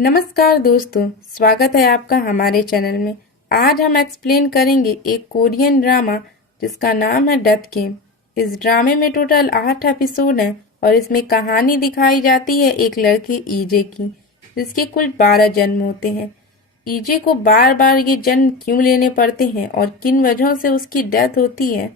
नमस्कार दोस्तों, स्वागत है आपका हमारे चैनल में। आज हम एक्सप्लेन करेंगे एक कोरियन ड्रामा जिसका नाम है डेथ गेम। इस ड्रामे में टोटल 8 एपिसोड हैं और इसमें कहानी दिखाई जाती है एक लड़के ईजे की, जिसके कुल 12 जन्म होते हैं। ईजे को बार बार ये जन्म क्यों लेने पड़ते हैं और किन वजहों से उसकी डेथ होती है,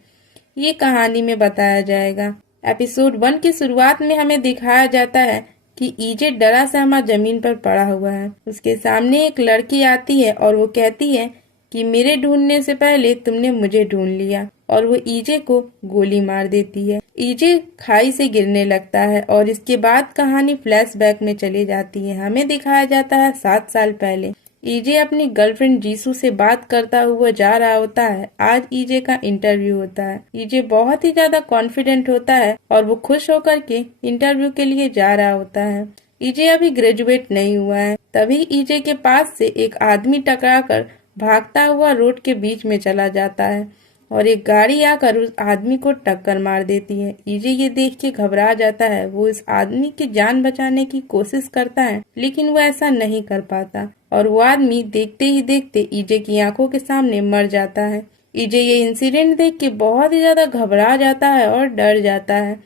ये कहानी में बताया जाएगा। एपिसोड 1 की शुरुआत में हमें दिखाया जाता है कि ईजे डरा सहमा जमीन पर पड़ा हुआ है। उसके सामने एक लड़की आती है और वो कहती है कि मेरे ढूंढने से पहले तुमने मुझे ढूंढ लिया, और वो ईजे को गोली मार देती है। ईजे खाई से गिरने लगता है और इसके बाद कहानी फ्लैशबैक में चली जाती है। हमें दिखाया जाता है 7 साल पहले। ईजे अपनी गर्लफ्रेंड जीसू से बात करता हुआ जा रहा होता है। आज ईजे का इंटरव्यू होता है। ईजे बहुत ही ज्यादा कॉन्फिडेंट होता है और वो खुश होकर के इंटरव्यू के लिए जा रहा होता है। ईजे अभी ग्रेजुएट नहीं हुआ है। तभी ईजे के पास से एक आदमी टकराकर भागता हुआ रोड के बीच में चला जाता है और एक गाड़ी आकर उस आदमी को टक्कर मार देती है। ईजे ये देख के घबरा जाता है। वो इस आदमी की जान बचाने की कोशिश करता है, लेकिन वो ऐसा नहीं कर पाता और वो आदमी देखते ही देखते ईजे की आंखों के सामने मर जाता है। ईजे ये इंसिडेंट देख के बहुत ही ज्यादा घबरा जाता है और डर जाता है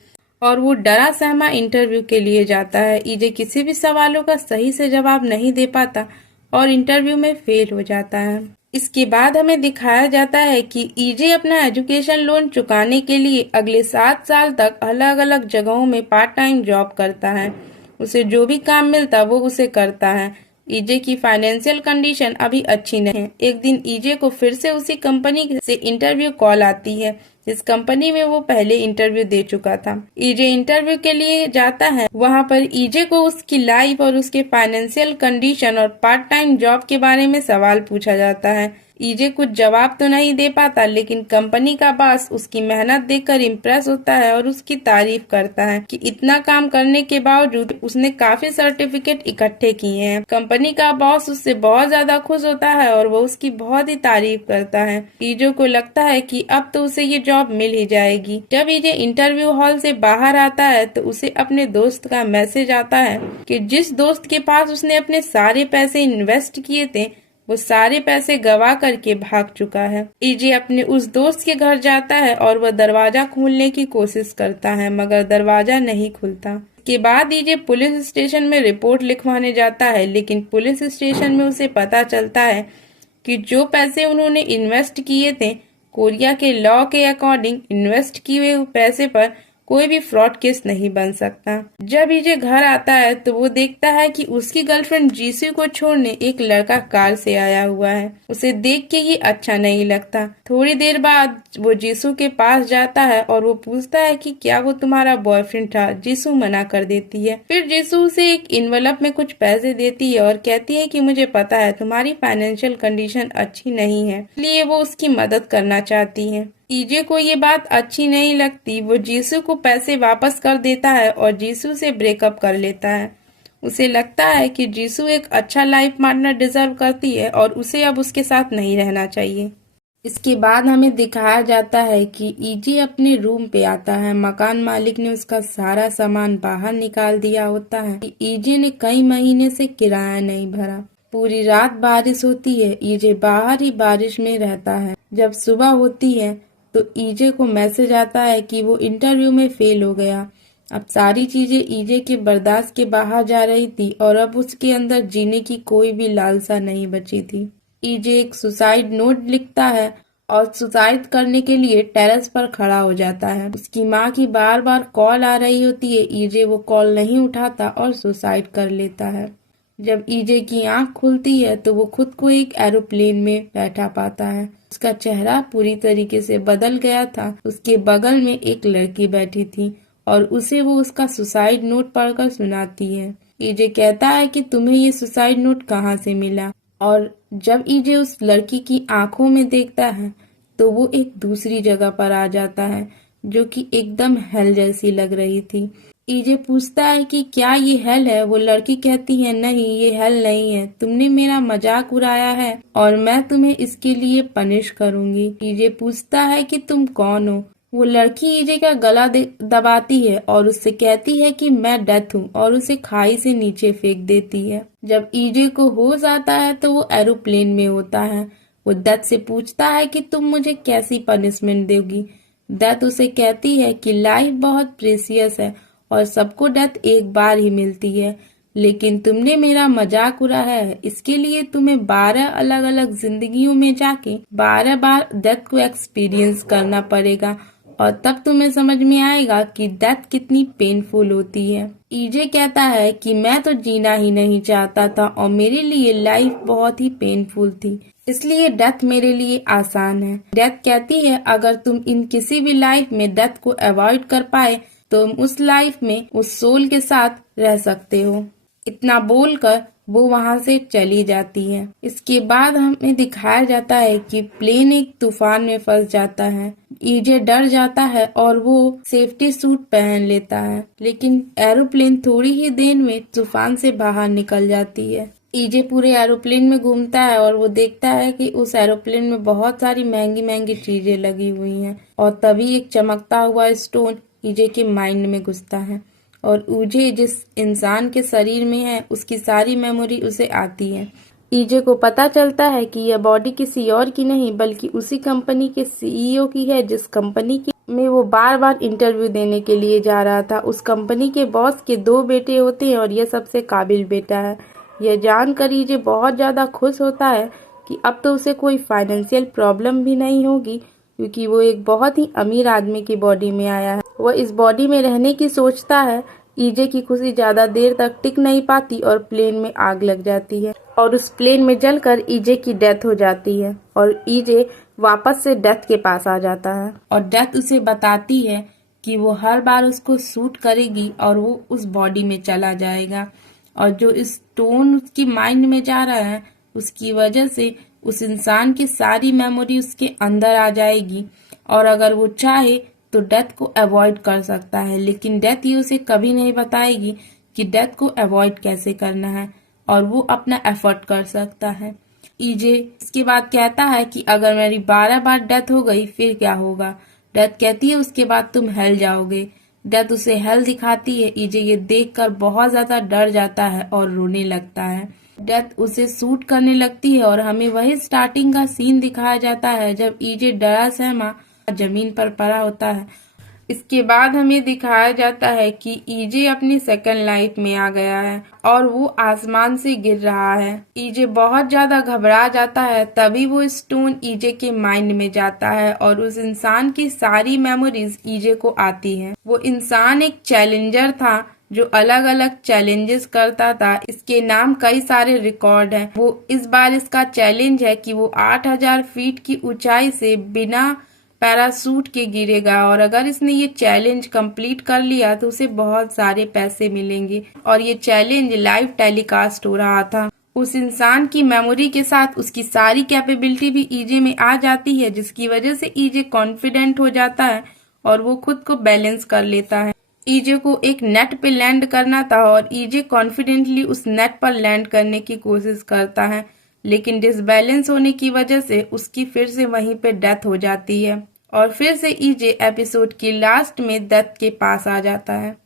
और वो डरा सहमा इंटरव्यू के लिए जाता है। ईजे किसी भी सवालों का सही से जवाब नहीं दे पाता और इंटरव्यू में फेल हो जाता है। इसके बाद हमें दिखाया जाता है कि ईजे अपना एजुकेशन लोन चुकाने के लिए अगले 7 साल तक अलग अलग जगहों में पार्ट टाइम जॉब करता है। उसे जो भी काम मिलता वो उसे करता है। ईजे की फाइनेंशियल कंडीशन अभी अच्छी नहीं है। एक दिन ईजे को फिर से उसी कंपनी से इंटरव्यू कॉल आती है जिस कंपनी में वो पहले इंटरव्यू दे चुका था। ईजे इंटरव्यू के लिए जाता है। वहाँ पर ईजे को उसकी लाइफ और उसके फाइनेंशियल कंडीशन और पार्ट टाइम जॉब के बारे में सवाल पूछा जाता है। ईजे कुछ जवाब तो नहीं दे पाता, लेकिन कंपनी का बॉस उसकी मेहनत देखकर इम्प्रेस होता है और उसकी तारीफ करता है कि इतना काम करने के बावजूद उसने काफी सर्टिफिकेट इकट्ठे किए हैं। कंपनी का बॉस उससे बहुत ज्यादा खुश होता है और वो उसकी बहुत ही तारीफ करता है। ईजे को लगता है कि अब तो उसे ये जॉब मिल ही जाएगी। जब ईजे इंटरव्यू हॉल से बाहर आता है तो उसे अपने दोस्त का मैसेज आता है कि जिस दोस्त के पास उसने अपने सारे पैसे इन्वेस्ट किए थे वो सारे पैसे गवा करके भाग चुका है। ईजे अपने उस दोस्त के घर जाता है और वह दरवाजा खोलने की कोशिश करता है, मगर दरवाजा नहीं खुलता। के बाद ईजे पुलिस स्टेशन में रिपोर्ट लिखवाने जाता है, लेकिन पुलिस स्टेशन में उसे पता चलता है कि जो पैसे उन्होंने इन्वेस्ट किए थे, कोरिया के लॉ के अकॉर्डिंग इन्वेस्ट किए हुए पैसे पर कोई भी फ्रॉड केस नहीं बन सकता। जब ईजे घर आता है तो वो देखता है कि उसकी गर्लफ्रेंड जीसू को छोड़ने एक लड़का कार से आया हुआ है। उसे देख के ये अच्छा नहीं लगता। थोड़ी देर बाद वो जीसू के पास जाता है और वो पूछता है कि क्या वो तुम्हारा बॉयफ्रेंड था। जीसू मना कर देती है। फिर जीसू उसे एक इन्वेलप में कुछ पैसे देती है और कहती है कि मुझे पता है तुम्हारी फाइनेंशियल कंडीशन अच्छी नहीं है, इसलिए वो उसकी मदद करना चाहती है। ईजे को ये बात अच्छी नहीं लगती। वो जीसू को पैसे वापस कर देता है और जीसू से ब्रेकअप कर लेता है। उसे लगता है कि जीसू एक अच्छा लाइफ पार्टनर डिजर्व करती है और उसे अब उसके साथ नहीं रहना चाहिए। इसके बाद हमें दिखाया जाता है कि ईजे अपने रूम पे आता है। मकान मालिक ने उसका सारा सामान बाहर निकाल दिया होता है। ईजे ने कई महीने से किराया नहीं भरा। पूरी रात बारिश होती है। ईजे बाहर ही बारिश में रहता है। जब सुबह होती है तो ईजे को मैसेज आता है कि वो इंटरव्यू में फेल हो गया। अब सारी चीजें ईजे के बर्दाश्त के बाहर जा रही थी और अब उसके अंदर जीने की कोई भी लालसा नहीं बची थी। ईजे एक सुसाइड नोट लिखता है और सुसाइड करने के लिए टेरेस पर खड़ा हो जाता है। उसकी माँ की बार बार कॉल आ रही होती है। ईजे वो कॉल नहीं उठाता और सुसाइड कर लेता है। जब ईजे की आंख खुलती है तो वो खुद को एक एरोप्लेन में बैठा पाता है। उसका चेहरा पूरी तरीके से बदल गया था। उसके बगल में एक लड़की बैठी थी और उसे वो उसका सुसाइड नोट पढ़कर सुनाती है। ईजे कहता है कि तुम्हें ये सुसाइड नोट कहाँ से मिला, और जब ईजे उस लड़की की आंखों में देखता है तो वो एक दूसरी जगह पर आ जाता है जो कि एकदम हेल जैसी लग रही थी। ईजे पूछता है कि क्या ये हेल है। वो लड़की कहती है नहीं, ये हेल नहीं है। तुमने मेरा मजाक उड़ाया है और मैं तुम्हें इसके लिए पनिश करूंगी। ईजे पूछता है कि तुम कौन हो। वो लड़की ईजे का गला दबाती है और उससे कहती है कि मैं डेथ हूँ और उसे खाई से नीचे फेंक देती है। जब ईजे को होश आता है तो वो एरोप्लेन में होता है। वो डेथ से पूछता है कि तुम मुझे कैसी पनिशमेंट दोगी। डेथ उसे कहती है कि लाइफ बहुत प्रेसियस है और सबको डेथ एक बार ही मिलती है, लेकिन तुमने मेरा मजाक उड़ाया है, इसके लिए तुम्हें 12 अलग अलग जिंदगियों में जाके 12 बार डेथ को एक्सपीरियंस करना पड़ेगा और तब तुम्हें समझ में आएगा कि डेथ कितनी पेनफुल होती है। ईजे कहता है कि मैं तो जीना ही नहीं चाहता था और मेरे लिए लाइफ बहुत ही पेनफुल थी, इसलिए डेथ मेरे लिए आसान है। डेथ कहती है अगर तुम इन किसी भी लाइफ में डेथ को अवॉइड कर पाए तो तुम उस लाइफ में उस सोल के साथ रह सकते हो। इतना बोलकर वो वहां से चली जाती है। इसके बाद हमें दिखाया जाता है कि प्लेन एक तूफान में फंस जाता है। ईजे डर जाता है और वो सेफ्टी सूट पहन लेता है, लेकिन एरोप्लेन थोड़ी ही देर में तूफान से बाहर निकल जाती है। ईजे पूरे एरोप्लेन में घूमता है और वो देखता है कि उस एरोप्लेन में बहुत सारी महंगी महंगी चीजें लगी हुई हैं और तभी एक चमकता हुआ स्टोन ईजे के माइंड में घुसता है और ईजे जिस इंसान के शरीर में है उसकी सारी मेमोरी उसे आती है। ईजे को पता चलता है कि यह बॉडी किसी और की नहीं बल्कि उसी कंपनी के सीईओ की है जिस कंपनी के में वो बार बार इंटरव्यू देने के लिए जा रहा था। उस कंपनी के बॉस के 2 बेटे होते हैं और यह सबसे काबिल बेटा है। यह जानकर ईजे बहुत ज्यादा खुश होता है कि अब तो उसे कोई फाइनेंशियल प्रॉब्लम भी नहीं होगी, क्योंकि वो एक बहुत ही अमीर आदमी की बॉडी में आया है। वह इस बॉडी में रहने की सोचता है। ईजे की खुशी ज्यादा देर तक टिक नहीं पाती और प्लेन में आग लग जाती है और उस प्लेन में जलकर ईजे की डेथ हो जाती है और ईजे वापस से डेथ के पास आ जाता है और डेथ उसे बताती है कि वो हर बार उसको सूट करेगी और वो उस बॉडी में चला जाएगा और जो स्टोन उसकी माइंड में जा रहा है उसकी वजह से उस इंसान की सारी मेमोरी उसके अंदर आ जाएगी और अगर वो चाहे तो डेथ को अवॉइड कर सकता है, लेकिन डेथ ये उसे कभी नहीं बताएगी कि डेथ को अवॉइड कैसे करना है और वो अपना एफर्ट कर सकता है। ईजे इसके बाद कहता है कि अगर मेरी 12 बार डेथ हो गई फिर क्या होगा। डेथ कहती है उसके बाद तुम हेल जाओगे। डेथ उसे हेल दिखाती है। ईजे ये देखकर बहुत ज्यादा डर जाता है और रोने लगता है। डेथ उसे सूट करने लगती है और हमें वही स्टार्टिंग का सीन दिखाया जाता है जब ईजे डरा सहमा जमीन पर पड़ा होता है। इसके बाद हमें दिखाया जाता है कि ईजे अपनी सेकंड लाइफ में आ गया है और वो आसमान से गिर रहा है। ईजे बहुत ज्यादा घबरा जाता है, तभी वो स्टोन ईजे के माइंड में जाता है और उस इंसान की सारी मेमोरीज ईजे को आती हैं। वो इंसान एक चैलेंजर था जो अलग अलग चैलेंजेस करता था। इसके नाम कई सारे रिकॉर्ड हैं। वो इस बार इसका चैलेंज है कि वो 8000 फीट की ऊंचाई से बिना पैरासूट के गिरेगा और अगर इसने ये चैलेंज कंप्लीट कर लिया तो उसे बहुत सारे पैसे मिलेंगे और ये चैलेंज लाइव टेलीकास्ट हो रहा था। उस इंसान की मेमोरी के साथ उसकी सारी कैपेबिलिटी भी ईजे में आ जाती है, जिसकी वजह से ईजे कॉन्फिडेंट हो जाता है और वो खुद को बैलेंस कर लेता है। ईजे को एक नेट पे लैंड करना था और ईजे कॉन्फिडेंटली उस नेट पर लैंड करने की कोशिश करता है, लेकिन डिसबैलेंस होने की वजह से उसकी फिर से वहीं पे डेथ हो जाती है और फिर से ईजे एपिसोड की लास्ट में डेथ के पास आ जाता है।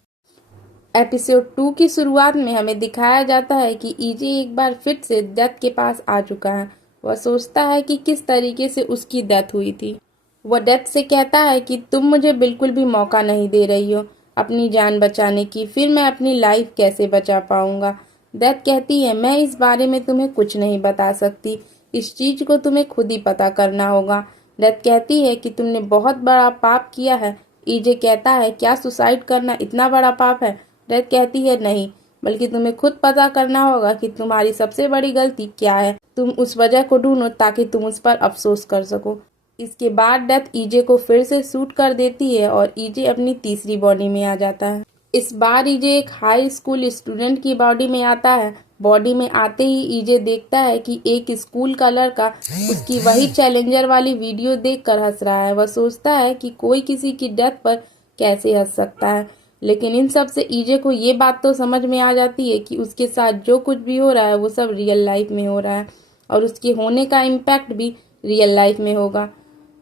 एपिसोड 2 की शुरुआत में हमें दिखाया जाता है कि ईजे एक बार फिर से डेथ के पास आ चुका है। वह सोचता है कि किस तरीके से उसकी डेथ हुई थी। वह डेथ से कहता है कि तुम मुझे बिल्कुल भी मौका नहीं दे रही हो अपनी जान बचाने की, फिर मैं अपनी लाइफ कैसे बचा पाऊंगा। डेथ कहती है मैं इस बारे में तुम्हें कुछ नहीं बता सकती, इस चीज को तुम्हें खुद ही पता करना होगा। डेथ कहती है कि तुमने बहुत बड़ा पाप किया है। ईजे कहता है क्या सुसाइड करना इतना बड़ा पाप है। डेथ कहती है नहीं, बल्कि तुम्हें खुद पता करना होगा कि तुम्हारी सबसे बड़ी गलती क्या है। तुम उस वजह को ढूंढो ताकि तुम उस पर अफसोस कर सको। इसके बाद डेथ ईजे को फिर से सूट कर देती है और ईजे अपनी तीसरी बॉडी में आ जाता है। इस बार ईजे एक हाई स्कूल स्टूडेंट की बॉडी में आता है। बॉडी में आते ही ईजे देखता है कि एक स्कूल का लड़का उसकी वही चैलेंजर वाली वीडियो देखकर हंस रहा है। वह सोचता है कि कोई किसी की डेथ पर कैसे हंस सकता है, लेकिन इन सब से ईजे को ये बात तो समझ में आ जाती है कि उसके साथ जो कुछ भी हो रहा है वो सब रियल लाइफ में हो रहा है और उसके होने का इम्पैक्ट भी रियल लाइफ में होगा।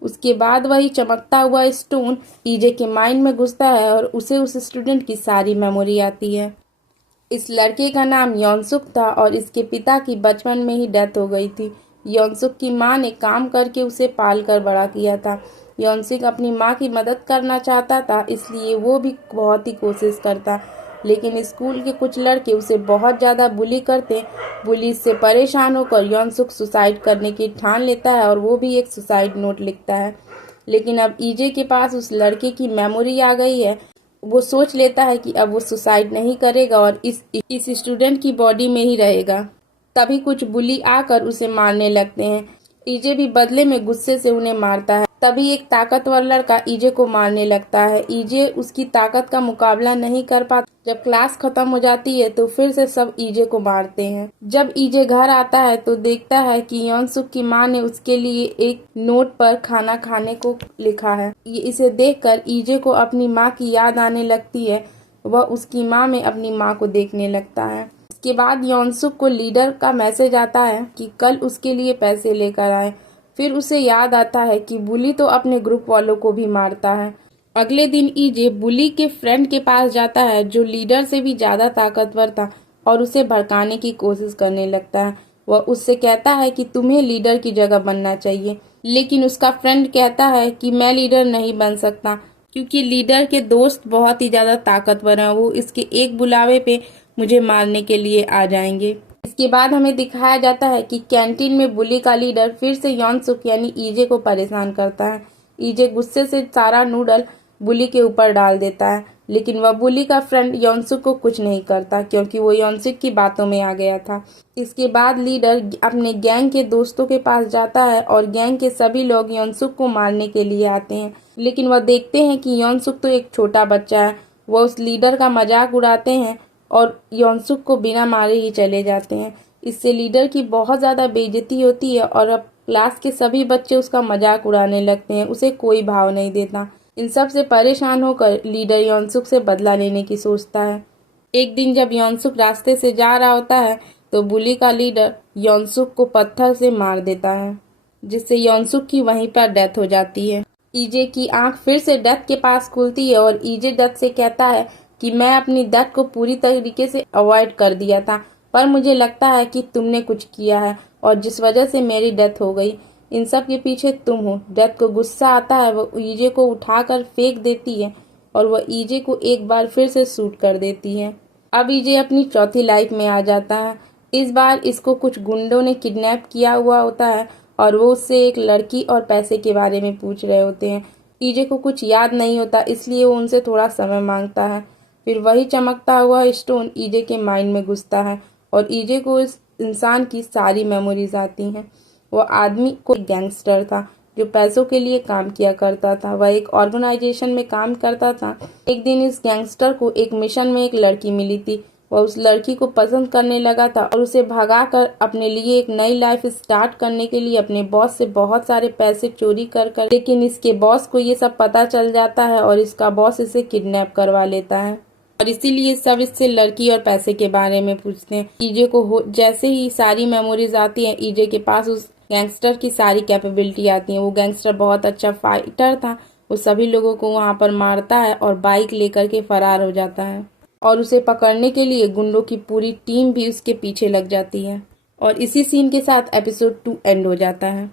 उसके बाद वही चमकता हुआ स्टोन ईजे के माइंड में घुसता है और उसे उस स्टूडेंट की सारी मेमोरी आती है। इस लड़के का नाम यॉनसुक था और इसके पिता की बचपन में ही डेथ हो गई थी। यॉनसुक की मां ने काम करके उसे पाल कर बड़ा किया था। यॉनसुक अपनी मां की मदद करना चाहता था, इसलिए वो भी बहुत ही कोशिश करता, लेकिन स्कूल के कुछ लड़के उसे बहुत ज़्यादा बुली करते। बुली से परेशान होकर यॉनसुक सुसाइड करने की ठान लेता है और वो भी एक सुसाइड नोट लिखता है। लेकिन अब ईजे के पास उस लड़के की मेमोरी आ गई है। वो सोच लेता है कि अब वो सुसाइड नहीं करेगा और इस स्टूडेंट की बॉडी में ही रहेगा। तभी कुछ बुली आकर उसे मारने लगते हैं। ईजे भी बदले में गुस्से से उन्हें मारता है। तभी एक ताकतवर लड़का ईजे को मारने लगता है। ईजे उसकी ताकत का मुकाबला नहीं कर पाता। जब क्लास खत्म हो जाती है तो फिर से सब ईजे को मारते हैं। जब ईजे घर आता है तो देखता है कि यॉनसुक की मां ने उसके लिए एक नोट पर खाना खाने को लिखा है। इसे देखकर ईजे को अपनी मां की याद आने लगती है। वह उसकी मां में अपनी मां को देखने लगता है। इसके बाद यॉनसुक को लीडर का मैसेज आता है कि कल उसके लिए पैसे लेकर आए। फिर उसे याद आता है कि बुली तो अपने ग्रुप वालों को भी मारता है। अगले दिन ईजे बुली के फ्रेंड के पास जाता है जो लीडर से भी ज्यादा ताकतवर था और उसे भड़काने की कोशिश करने लगता है। वह उससे कहता है कि तुम्हें लीडर की जगह बनना चाहिए, लेकिन उसका फ्रेंड कहता है कि मैं लीडर नहीं बन सकता क्योंकि लीडर के दोस्त बहुत ही ज्यादा ताकतवर हैं। वो इसके एक बुलावे पे मुझे मारने के लिए आ जाएंगे। इसके बाद हमें दिखाया जाता है कि कैंटीन में बुली का लीडर फिर से यॉनसुक यानी ईजे को परेशान करता है। ईजे गुस्से से सारा नूडल बुली के ऊपर डाल देता है, लेकिन वह बुली का फ्रेंड यॉनसुक को कुछ नहीं करता क्योंकि वो यॉनसुक की बातों में आ गया था। इसके बाद लीडर अपने गैंग के दोस्तों के पास जाता है और गैंग के सभी लोग यॉनसुक को मारने के लिए आते हैं, लेकिन वह देखते हैं कि यॉनसुक तो एक छोटा बच्चा है। वह उस लीडर का मजाक उड़ाते हैं और यॉनसुक को बिना मारे ही चले जाते हैं। इससे लीडर की बहुत ज़्यादा बेइज्जती होती है और अब क्लास के सभी बच्चे उसका मजाक उड़ाने लगते हैं। उसे कोई भाव नहीं देता। इन सब से परेशान होकर लीडर यॉनसुक से बदला लेने की सोचता है। एक दिन जब यॉनसुक रास्ते से जा रहा होता है तो बुली का लीडर यॉनसुक को पत्थर से मार देता है, जिससे यॉनसुक की वहीं पर डेथ हो जाती है। ईजे की आंख फिर से डेथ के पास खुलती है और ईजे डेथ से कहता है कि मैं अपनी डेथ को पूरी तरीके से अवॉइड कर दिया था, पर मुझे लगता है कि तुमने कुछ किया है और जिस वजह से मेरी डेथ हो गई। इन सब के पीछे तुम हो। डेथ को गुस्सा आता है, वो ईजे को उठाकर फेंक देती है और वह ईजे को एक बार फिर से शूट कर देती है। अब ईजे अपनी चौथी लाइफ में आ जाता है। इस बार इसको कुछ गुंडों ने किडनैप किया हुआ होता है और वो उससे एक लड़की और पैसे के बारे में पूछ रहे होते हैं। ईजे को कुछ याद नहीं होता, इसलिए वो उनसे थोड़ा समय मांगता है। फिर वही चमकता हुआ स्टोन ईजे के माइंड में घुसता है और ईजे को इस इंसान की सारी मेमोरीज आती हैं। वह आदमी को गैंगस्टर था जो पैसों के लिए काम किया करता था। वह एक ऑर्गेनाइजेशन में काम करता था। एक दिन इस गैंगस्टर को एक मिशन में एक लड़की मिली थी। वह उस लड़की को पसंद करने लगा था और उसे भगाकर अपने लिए एक नई लाइफ स्टार्ट करने के लिए अपने बॉस से बहुत सारे पैसे चोरी कर लेकिन इसके बॉस को ये सब पता चल जाता है और इसका बॉस इसे किडनैप करवा लेता है और इसीलिए सब इससे लड़की और पैसे के बारे में पूछते हैं। ईजे को जैसे ही सारी मेमोरीज आती हैं, ईजे के पास उस गैंगस्टर की सारी कैपेबिलिटी आती है। वो गैंगस्टर बहुत अच्छा फाइटर था। वो सभी लोगों को वहां पर मारता है और बाइक लेकर के फरार हो जाता है और उसे पकड़ने के लिए गुंडों की पूरी टीम भी उसके पीछे लग जाती है। और इसी सीन के साथ एपिसोड 2 एंड हो जाता है।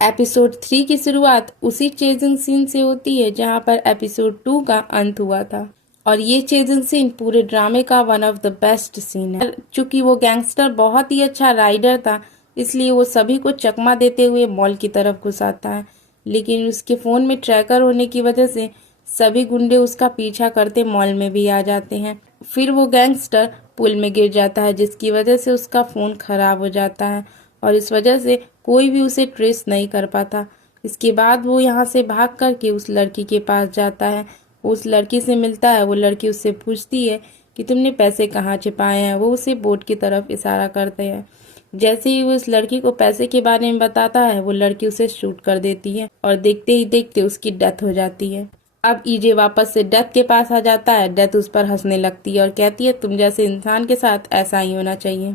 एपिसोड 3 की शुरुआत उसी चेजिंग सीन से होती है जहां पर एपिसोड 2 का अंत हुआ था और ये चेजिंग सीन पूरे ड्रामे का one of the best scene है। चूंकि वो गैंगस्टर बहुत ही अच्छा राइडर था, इसलिए वो सभी को चकमा देते हुए मॉल की तरफ घुस आता है, लेकिन उसके फोन में ट्रैकर होने की वजह से सभी गुंडे उसका पीछा करते मॉल में भी आ जाते हैं। फिर वो गैंगस्टर पुल में गिर जाता है, जिसकी वजह से उसका फोन खराब हो जाता है और इस वजह से कोई भी उसे ट्रेस नहीं कर पाता। इसके बाद वो यहाँ से भाग करके उस लड़की के पास जाता है। उस लड़की से मिलता है। वो लड़की उससे पूछती है कि तुमने पैसे कहाँ छिपाए हैं। वो उसे बोट की तरफ इशारा करते हैं। जैसे ही वो उस लड़की को पैसे के बारे में बताता है, वो लड़की उसे शूट कर देती है और देखते ही देखते उसकी डेथ हो जाती है। अब ईजे वापस से डेथ के पास आ जाता है। डेथ उस पर हंसने लगती है और कहती है तुम जैसे इंसान के साथ ऐसा ही होना चाहिए।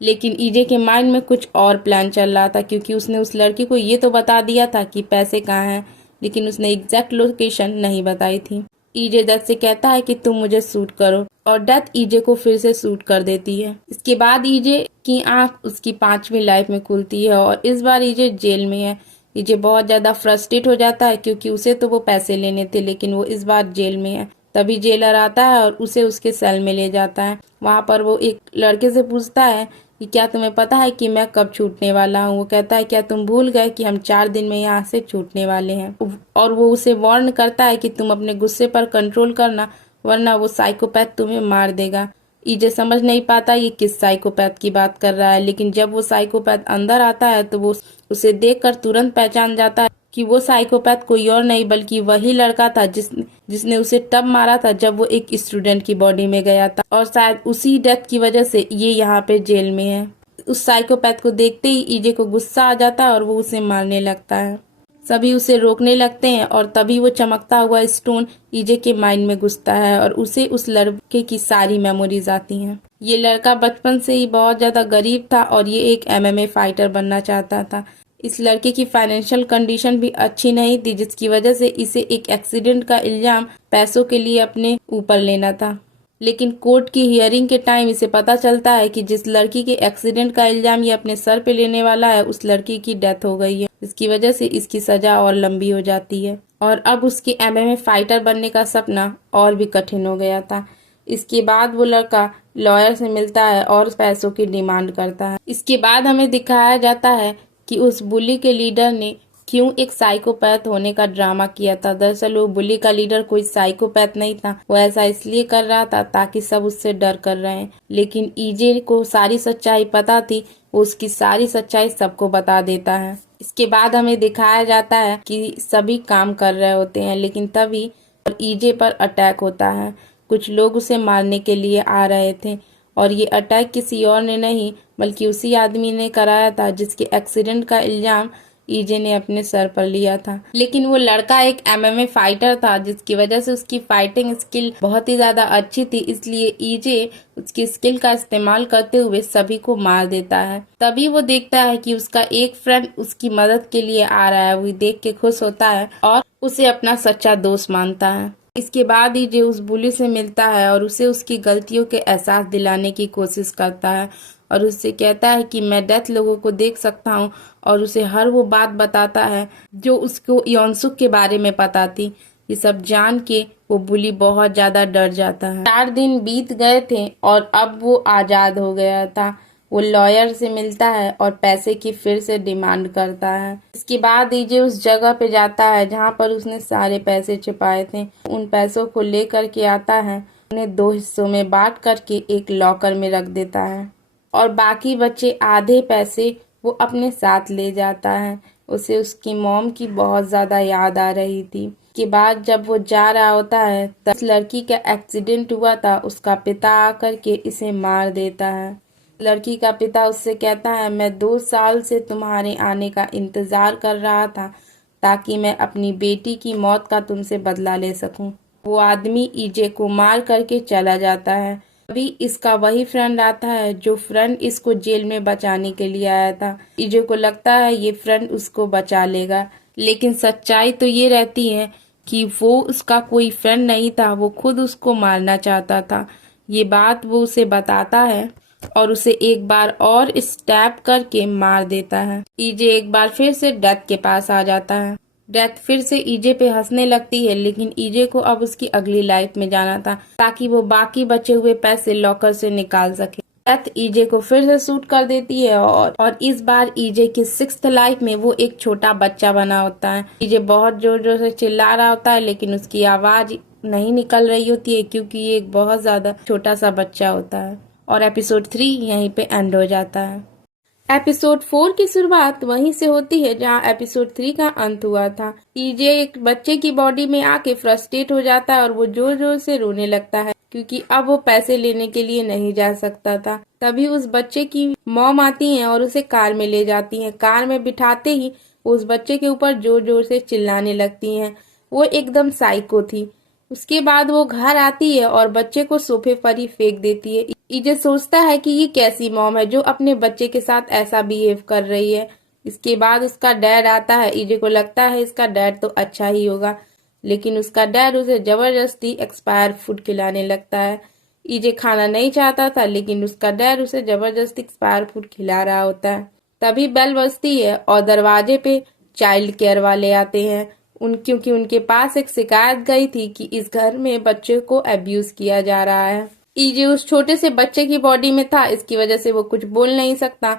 लेकिन ईजे के माइंड में कुछ और प्लान चल रहा था, क्योंकि उसने उस लड़की को ये तो बता दिया था कि पैसे कहाँ हैं, लेकिन उसने एग्जैक्ट लोकेशन नहीं बताई थी। ईजे डेथ से कहता है कि तुम मुझे शूट करो, और डेथ ईजे को फिर से शूट कर देती है। इसके बाद ईजे की आंख उसकी 5वीं लाइफ में खुलती है और इस बार ईजे जेल में है। ईजे बहुत ज्यादा फ्रस्ट्रेट हो जाता है, क्योंकि उसे तो वो पैसे लेने थे, लेकिन वो इस बार जेल में है। तभी जेलर आता है और उसे उसके सेल में ले जाता है। वहाँ पर वो एक लड़के से पूछता है कि क्या तुम्हें पता है कि मैं कब छूटने वाला हूँ। वो कहता है क्या तुम भूल गए कि हम 4 दिन में यहाँ से छूटने वाले हैं। और वो उसे वार्न करता है कि तुम अपने गुस्से पर कंट्रोल करना, वरना वो साइकोपैथ तुम्हें मार देगा। ईजे समझ नहीं पाता ये किस साइकोपैथ की बात कर रहा है, लेकिन जब वो साइकोपैथ अंदर आता है तो वो उसे देखकर तुरंत पहचान जाता है कि वो साइकोपैथ कोई और नहीं बल्कि वही लड़का था जिसने उसे तब मारा था जब वो एक स्टूडेंट की बॉडी में गया था, और शायद उसी डेथ की वजह से ये यहाँ पे जेल में है। उस साइकोपैथ को देखते ही ईजे को गुस्सा आ जाता है और वो उसे मारने लगता है। सभी उसे रोकने लगते हैं और तभी वो चमकता हुआ स्टोन ईजे के माइंड में घुसता है और उसे उस लड़के की सारी मेमोरीज आती हैं। ये लड़का बचपन से ही बहुत ज्यादा गरीब था और ये एक MMA फाइटर बनना चाहता था। इस लड़के की फाइनेंशियल कंडीशन भी अच्छी नहीं थी, जिसकी वजह से इसे एक एक्सीडेंट का इल्जाम पैसों के लिए अपने ऊपर लेना था। लेकिन कोर्ट की हियरिंग के टाइम इसे पता चलता है कि जिस लड़की के एक्सीडेंट का इल्जाम ये अपने सर पे लेने वाला है, उस लड़की की डेथ हो गई है, जिसकी वजह से इसकी सजा और लंबी हो जाती है और अब उसके MMA फाइटर बनने का सपना और भी कठिन हो गया था। इसके बाद वो लड़का लॉयर से मिलता है और पैसों की डिमांड करता है। इसके बाद हमें दिखाया जाता है कि उस बुली के लीडर ने क्यों एक साइकोपैथ होने का ड्रामा किया था। दरअसल वो बुली का लीडर कोई साइकोपैथ नहीं था, वो ऐसा इसलिए कर रहा था ताकि सब उससे डर कर रहे हैं। लेकिन ईजे को सारी सच्चाई पता थी, वो उसकी सारी सच्चाई सबको बता देता है। इसके बाद हमें दिखाया जाता है कि सभी काम कर रहे होते हैं, लेकिन तभी ईजे पर अटैक होता है। कुछ लोग उसे मारने के लिए आ रहे थे और ये अटैक किसी और ने नहीं बल्कि उसी आदमी ने कराया था जिसके एक्सीडेंट का इल्जाम ईजे ने अपने सर पर लिया था। लेकिन वो लड़का एक MMA फाइटर था, जिसकी वजह से उसकी फाइटिंग स्किल बहुत ही ज्यादा अच्छी थी, इसलिए ईजे उसकी स्किल का इस्तेमाल करते हुए सभी को मार देता है। तभी वो देखता है कि उसका एक फ्रेंड उसकी मदद के लिए आ रहा है। वो देख के खुश होता है और उसे अपना सच्चा दोस्त मानता है। इसके बाद ईजे उस बुली से मिलता है और उसे उसकी गलतियों के एहसास दिलाने की कोशिश करता है और उससे कहता है कि मैं डेथ लोगों को देख सकता हूँ, और उसे हर वो बात बताता है जो उसको योनसुक के बारे में पता थी। ये सब जान के वो बुली बहुत ज्यादा डर जाता है। 4 दिन बीत गए थे और अब वो आजाद हो गया था। वो लॉयर से मिलता है और पैसे की फिर से डिमांड करता है। इसके बाद ईजे उस जगह पे जाता है जहाँ पर उसने सारे पैसे छिपाए थे। उन पैसों को लेकर के आता है, उन्हें 2 हिस्सों में बांट करके एक लॉकर में रख देता है और बाकी बचे आधे पैसे वो अपने साथ ले जाता है। उसे उसकी मॉम की बहुत ज्यादा याद आ रही थी। के बाद जब वो जा रहा होता है तब उस लड़की का एक्सीडेंट हुआ था, उसका पिता आकर के इसे मार देता है। लड़की का पिता उससे कहता है मैं 2 साल से तुम्हारे आने का इंतजार कर रहा था ताकि मैं अपनी बेटी की मौत का तुमसे बदला ले सकूं। वो आदमी ईजे को मार करके चला जाता है। अभी इसका वही फ्रेंड आता है जो फ्रेंड इसको जेल में बचाने के लिए आया था। ईजे को लगता है ये फ्रेंड उसको बचा लेगा, लेकिन सच्चाई तो ये रहती है कि वो उसका कोई फ्रेंड नहीं था, वो खुद उसको मारना चाहता था। ये बात वो उसे बताता है और उसे एक बार और स्टैप करके मार देता है। ईजे एक बार फिर से डेथ के पास आ जाता है। डेथ फिर से ईजे पे हंसने लगती है, लेकिन ईजे को अब उसकी अगली लाइफ में जाना था ताकि वो बाकी बचे हुए पैसे लॉकर से निकाल सके। डेथ ईजे को फिर से शूट कर देती है और इस बार ईजे की 6th लाइफ में वो एक छोटा बच्चा बना होता है। ईजे बहुत जोर जोर से चिल्ला रहा होता है, लेकिन उसकी आवाज नहीं निकल रही होती है क्योंकि ये एक बहुत ज्यादा छोटा सा बच्चा होता है। और एपिसोड 3 यहीं पे एंड हो जाता है। एपिसोड 4 की शुरुआत वहीं से होती है जहां एपिसोड 3 का अंत हुआ था। ईजे एक बच्चे की बॉडी में आके फ्रस्ट्रेट हो जाता है और वो जोर जोर से रोने लगता है क्योंकि अब वो पैसे लेने के लिए नहीं जा सकता था। तभी उस बच्चे की मॉम आती है और उसे कार में ले जाती है। कार में बिठाते ही उस बच्चे के ऊपर जोर जोर से चिल्लाने लगती है। वो एकदम साइको थी। उसके बाद वो घर आती है और बच्चे को सोफे पर ही फेंक देती है। ईजे सोचता है कि ये कैसी मॉम है जो अपने बच्चे के साथ ऐसा बिहेव कर रही है। इसके बाद उसका डैड आता है। ईजे को लगता है इसका डैड तो अच्छा ही होगा, लेकिन उसका डैड उसे जबरदस्ती एक्सपायर फूड खिलाने लगता है। ईजे खाना नहीं चाहता था, लेकिन उसका डैड उसे जबरदस्ती एक्सपायर फूड खिला रहा होता है। तभी बेल बजती है और दरवाजे पे चाइल्ड केयर वाले आते हैं। क्योंकि उनके पास एक शिकायत गई थी कि इस घर में बच्चे को अब्यूज किया जा रहा है। ईजे उस छोटे से बच्चे की बॉडी में था, इसकी वजह से वो कुछ बोल नहीं सकता।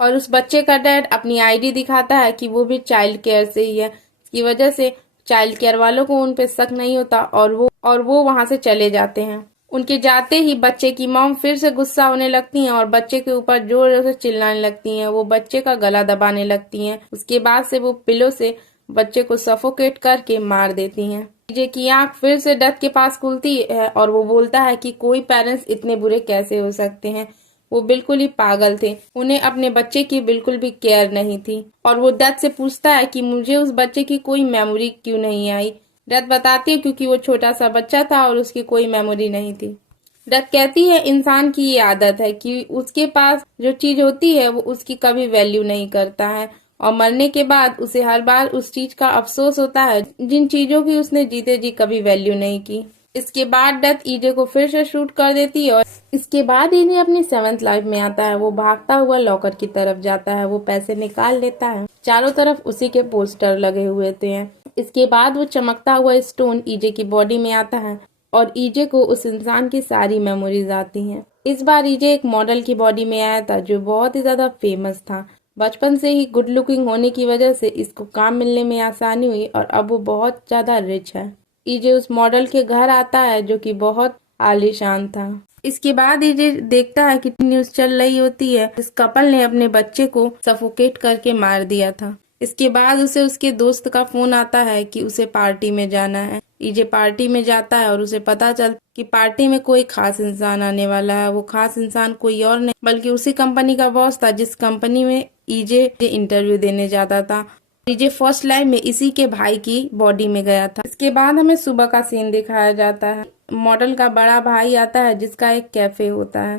और उस बच्चे का डैड अपनी आईडी दिखाता है कि वो भी चाइल्ड केयर से ही है। इसकी वजह से चाइल्ड केयर वालों को उन पे शक नहीं होता और वो वहां से चले जाते हैं। उनके जाते ही बच्चे की मॉम फिर से गुस्सा होने लगती हैं और बच्चे के ऊपर जोर जोर से चिल्लाने लगती हैं। वो बच्चे का गला दबाने लगती हैं। उसके बाद से वो पिलो से बच्चे को सफोकेट करके मार देती हैं। ईजे की आंख फिर से डेथ के पास खुलती है और वो बोलता है कि कोई पेरेंट्स इतने बुरे कैसे हो सकते हैं। वो बिल्कुल ही पागल थे, उन्हें अपने बच्चे की बिल्कुल भी केयर नहीं थी। और वो डेथ से पूछता है कि मुझे उस बच्चे की कोई मेमोरी क्यों नहीं आई। डेथ बताती है क्योंकि वो छोटा सा बच्चा था और उसकी कोई मेमोरी नहीं थी। डेथ कहती है इंसान की ये आदत है कि उसके पास जो चीज होती है वो उसकी कभी वैल्यू नहीं करता है और मरने के बाद उसे हर बार उस चीज का अफसोस होता है जिन चीजों की उसने जीते जी कभी वैल्यू नहीं की। इसके बाद डेथ ईजे को फिर से शूट कर देती है और इसके बाद ईजे अपनी 7th लाइफ में आता है। वो भागता हुआ लॉकर की तरफ जाता है। वो पैसे निकाल लेता है। चारों तरफ उसी के पोस्टर लगे हुए थे। इसके बाद वो चमकता हुआ स्टोन ईजे की बॉडी में आता है और ईजे को उस इंसान की सारी मेमोरीज आती हैं। इस बार ईजे एक मॉडल की बॉडी में आया था जो बहुत ही ज्यादा फेमस था। बचपन से ही गुड लुकिंग होने की वजह से इसको काम मिलने में आसानी हुई और अब वो बहुत ज्यादा रिच है। ईजे उस मॉडल के घर आता है जो कि बहुत आलीशान था। इसके बाद ईजे देखता है कि न्यूज चल रही होती है इस कपल ने अपने बच्चे को सफोकेट करके मार दिया था। इसके बाद उसे उसके दोस्त का फोन आता है कि उसे पार्टी में जाना है। ईजे पार्टी में जाता है और उसे पता चल कि पार्टी में कोई खास इंसान आने वाला है। वो खास इंसान कोई और नहीं बल्कि उसी कंपनी का बॉस था जिस कंपनी में ईजे इंटरव्यू देने जाता था। ईजे फर्स्ट लाइफ में इसी के भाई की बॉडी में गया था। इसके बाद हमें सुबह का सीन दिखाया जाता है। मॉडल का बड़ा भाई आता है जिसका एक कैफे होता है।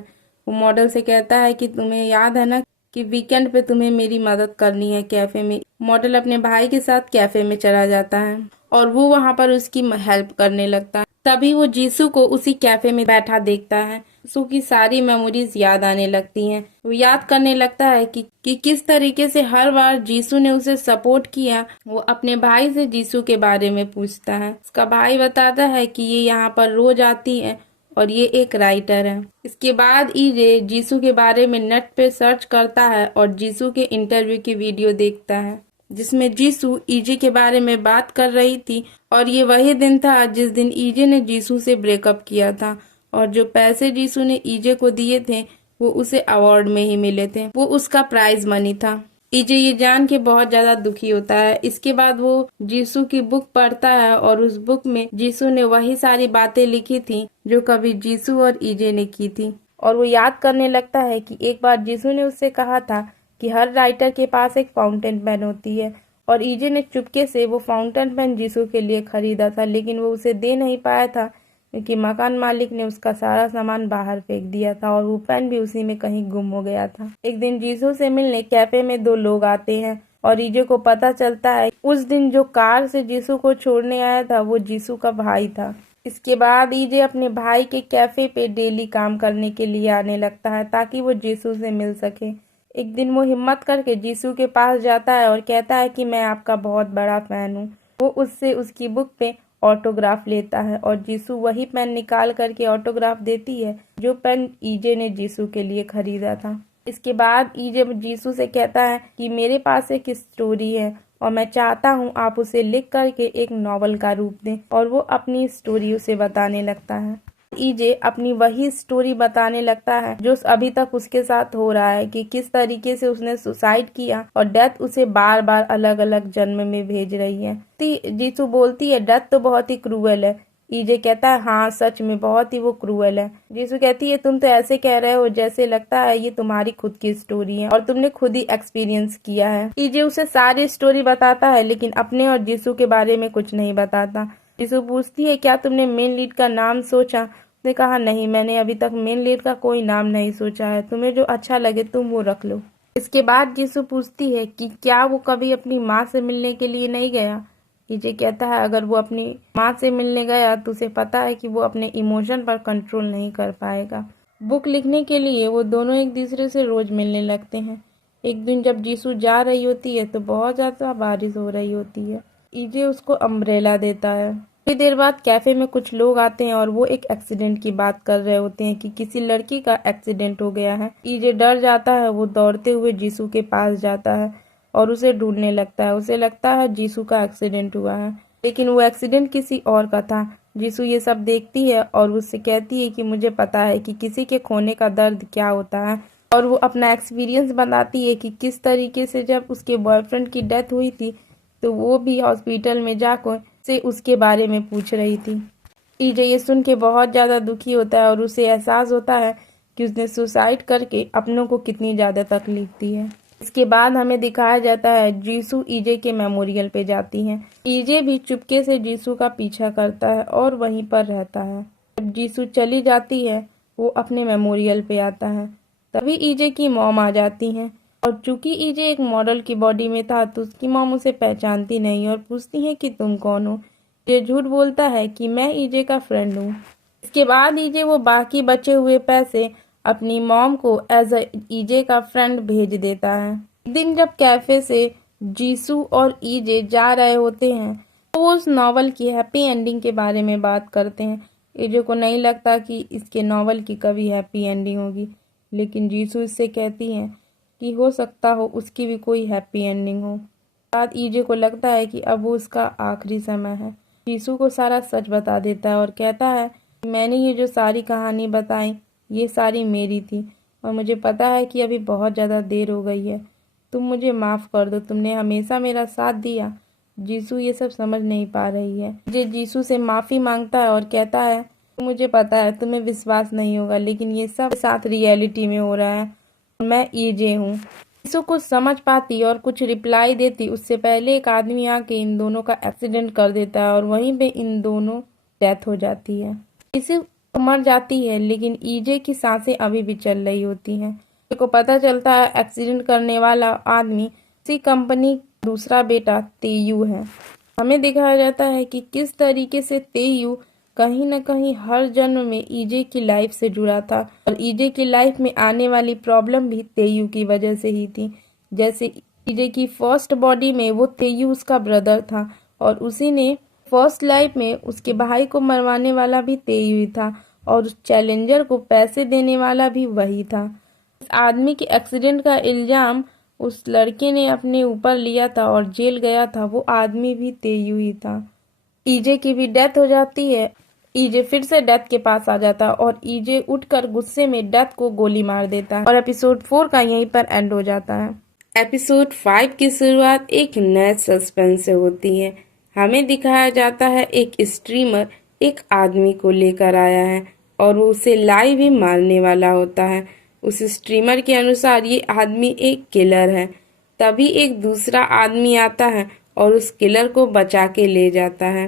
वो मॉडल से कहता है कि तुम्हें याद है ना कि वीकेंड पे तुम्हें मेरी मदद करनी है कैफे में। मॉडल अपने भाई के साथ कैफे में चला जाता है और वो वहां पर उसकी हेल्प करने लगता है। तभी वो जीसू को उसी कैफे में बैठा देखता है। जीसू की सारी मेमोरीज याद आने लगती हैं। वो याद करने लगता है कि किस तरीके से हर बार जीसू ने उसे सपोर्ट किया। वो अपने भाई से जीसू के बारे में पूछता है। उसका भाई बताता है कि ये यहाँ पर रोज आती है और ये एक राइटर है। इसके बाद ईजे जीसू के बारे में नेट पे सर्च करता है और जीसू के इंटरव्यू की वीडियो देखता है जिसमें जीसू ईजे के बारे में बात कर रही थी। और ये वही दिन था जिस दिन ईजे ने जीसू से ब्रेकअप किया था और जो पैसे जीसू ने ईजे को दिए थे वो उसे अवार्ड में ही मिले थे। वो उसका प्राइज मनी था। ईजे ये जान के बहुत ज्यादा दुखी होता है। इसके बाद वो जीसू की बुक पढ़ता है और उस बुक में जीसू ने वही सारी बातें लिखी थी जो कभी जीसू और ईजे ने की थी। और वो याद करने लगता है कि एक बार जीसू ने उससे कहा था कि हर राइटर के पास एक फाउंटेन पेन होती है और ईजे ने चुपके से वो फाउंटेन पेन जीसू के लिए खरीदा था, लेकिन वो उसे दे नहीं पाया था क्योंकि मकान मालिक ने उसका सारा सामान बाहर फेंक दिया था और वो पेन भी उसी में कहीं गुम हो गया था। एक दिन जीसू से मिलने कैफे में 2 लोग आते हैं और ईजे को पता चलता है उस दिन जो कार से जीसू को छोड़ने आया था वो जीसू का भाई था। इसके बाद ईजे अपने भाई के कैफे पे डेली काम करने के लिए आने लगता है ताकि वो जीसू से मिल सके। एक दिन वो हिम्मत करके जीसू के पास जाता है और कहता है कि मैं आपका बहुत बड़ा फैन हूँ। वो उससे उसकी बुक पे ऑटोग्राफ लेता है और जीसू वही पेन निकाल करके ऑटोग्राफ देती है जो पेन ईजे ने जीसू के लिए खरीदा था। इसके बाद ईजे जीसू से कहता है कि मेरे पास एक स्टोरी है और मैं चाहता हूँ आप उसे लिख करके एक नॉवल का रूप दें। और वो अपनी स्टोरी उसे बताने लगता है। ईजे अपनी वही स्टोरी बताने लगता है जो अभी तक उसके साथ हो रहा है कि किस तरीके से उसने सुसाइड किया और डेथ उसे बार बार अलग अलग जन्म में भेज रही है। जीसू बोलती है डेथ तो बहुत ही क्रूएल है। ईजे कहता है हाँ सच में बहुत ही वो क्रूएल है। जीसू कहती है तुम तो ऐसे कह रहे हो जैसे लगता है ये तुम्हारी खुद की स्टोरी है और तुमने खुद ही एक्सपीरियंस किया है। ईजे उसे सारी स्टोरी बताता है लेकिन अपने और जीसू के बारे में कुछ नहीं बताता। जीसू पूछती है क्या तुमने मेन लीड का नाम सोचा उसने कहा, नहीं, मैंने अभी तक मेन लीड का कोई नाम नहीं सोचा है, तुम्हें जो अच्छा लगे तुम वो रख लो। इसके बाद जीसू पूछती है कि क्या वो कभी अपनी माँ से मिलने के लिए नहीं गया। ईजे कहता है, अगर वो अपनी माँ से मिलने गया तो उसे पता है कि वो अपने इमोशन पर कंट्रोल नहीं कर पाएगा। बुक लिखने के लिए वो दोनों एक दूसरे से रोज मिलने लगते हैं। एक दिन जब जीसू जा रही होती है तो बहुत ज्यादा बारिश हो रही होती है। ईजे उसको अम्ब्रेला देता है। थोड़ी देर बाद कैफे में कुछ लोग आते हैं और वो एक एक्सीडेंट की बात कर रहे होते हैं कि किसी लड़की का एक्सीडेंट हो गया है। ईजे डर जाता है। वो दौड़ते हुए जीसू के पास जाता है और उसे ढूंढने लगता है। उसे लगता है जीसू का एक्सीडेंट हुआ है, लेकिन वो एक्सीडेंट किसी और का था। जीसू ये सब देखती है और उससे कहती है कि मुझे पता है कि किसी के खोने का दर्द क्या होता है, और वो अपना एक्सपीरियंस बताती है कि किस तरीके से जब उसके बॉयफ्रेंड की डेथ हुई थी तो वो भी हॉस्पिटल में जाकर से उसके बारे में पूछ रही थी। ईजे ये सुन के बहुत ज़्यादा दुखी होता है और उसे एहसास होता है कि उसने सुसाइड करके अपनों को कितनी ज़्यादा तकलीफ दी है। इसके बाद हमें दिखाया जाता है जीसू ईजे के मेमोरियल पे जाती हैं। ईजे भी चुपके से जीसू का पीछा करता है और वहीं पर रहता है। जब जीसू चली जाती है वो अपने मेमोरियल पे आता है। तभी ईजे की मॉम आ जाती हैं, और चूंकि ईजे एक मॉडल की बॉडी में था तो उसकी मॉम उसे पहचानती नहीं और पूछती है कि तुम कौन हो। ये झूठ बोलता है कि मैं ईजे का फ्रेंड हूँ। इसके बाद ईजे वो बाकी बचे हुए पैसे अपनी मॉम को एज अ ईजे का फ्रेंड भेज देता है। एक दिन जब कैफे से जीसू और ईजे जा रहे होते हैं तो वो उस नॉवल की हैप्पी एंडिंग के बारे में बात करते हैं। ईजे को नहीं लगता कि इसके नॉवल की कभी हैप्पी एंडिंग होगी, लेकिन जीसू इससे कहती हैं कि हो सकता हो उसकी भी कोई हैप्पी एंडिंग हो। बाद ईजे को लगता है कि अब वो उसका आखिरी समय है। जीसू को सारा सच बता देता है और कहता है कि मैंने ये जो सारी कहानी बताई ये सारी मेरी थी, और मुझे पता है कि अभी बहुत ज़्यादा देर हो गई है। तुम मुझे माफ़ कर दो, तुमने हमेशा मेरा साथ दिया। जीसू ये सब समझ नहीं पा रही है। ये जीसू से माफ़ी मांगता है और कहता है, मुझे पता है तुम्हें विश्वास नहीं होगा, लेकिन ये सब साथ रियलिटी में हो रहा है। मैं ईजे हूँ। जीसू कुछ समझ पाती और कुछ रिप्लाई देती उससे पहले एक आदमी आके इन दोनों का एक्सीडेंट कर देता है और वहीं पे इन दोनों डेथ हो जाती है। जीसू मर जाती है, लेकिन ईजे की सांसें अभी भी चल रही होती हैं। ईजे को पता चलता है एक्सीडेंट करने वाला आदमी इसी कंपनी दूसरा बेटा तेयू है। हमें दिखाया जाता है कि किस तरीके से तेयू कहीं न कहीं हर जन्म में ईजे की लाइफ से जुड़ा था, और ईजे की लाइफ में आने वाली प्रॉब्लम भी तेयू की वजह से ही थी। जैसे ईजे की फर्स्ट बॉडी में वो तेयू उसका ब्रदर था, और उसी ने फर्स्ट लाइफ में उसके भाई को मरवाने वाला भी तेयू ही था, और उस चैलेंजर को पैसे देने वाला भी वही था। इस आदमी के एक्सीडेंट का इल्जाम उस लड़के ने अपने ऊपर लिया था और जेल गया था, वो आदमी भी तेयू ही था। ईजे की भी डेथ हो जाती है। ईजे फिर से डेथ के पास आ जाता है और ईजे उठकर गुस्से में डेथ को गोली मार देता है, और एपिसोड 4 का यहीं पर एंड हो जाता है। एपिसोड 5 की शुरुआत एक नए सस्पेंस से होती है। हमें दिखाया जाता है एक स्ट्रीमर एक आदमी को लेकर आया है और वो उसे लाइव ही मारने वाला होता है। उस स्ट्रीमर के अनुसार ये आदमी एक किलर है। तभी एक दूसरा आदमी आता है और उस किलर को बचा के ले जाता है।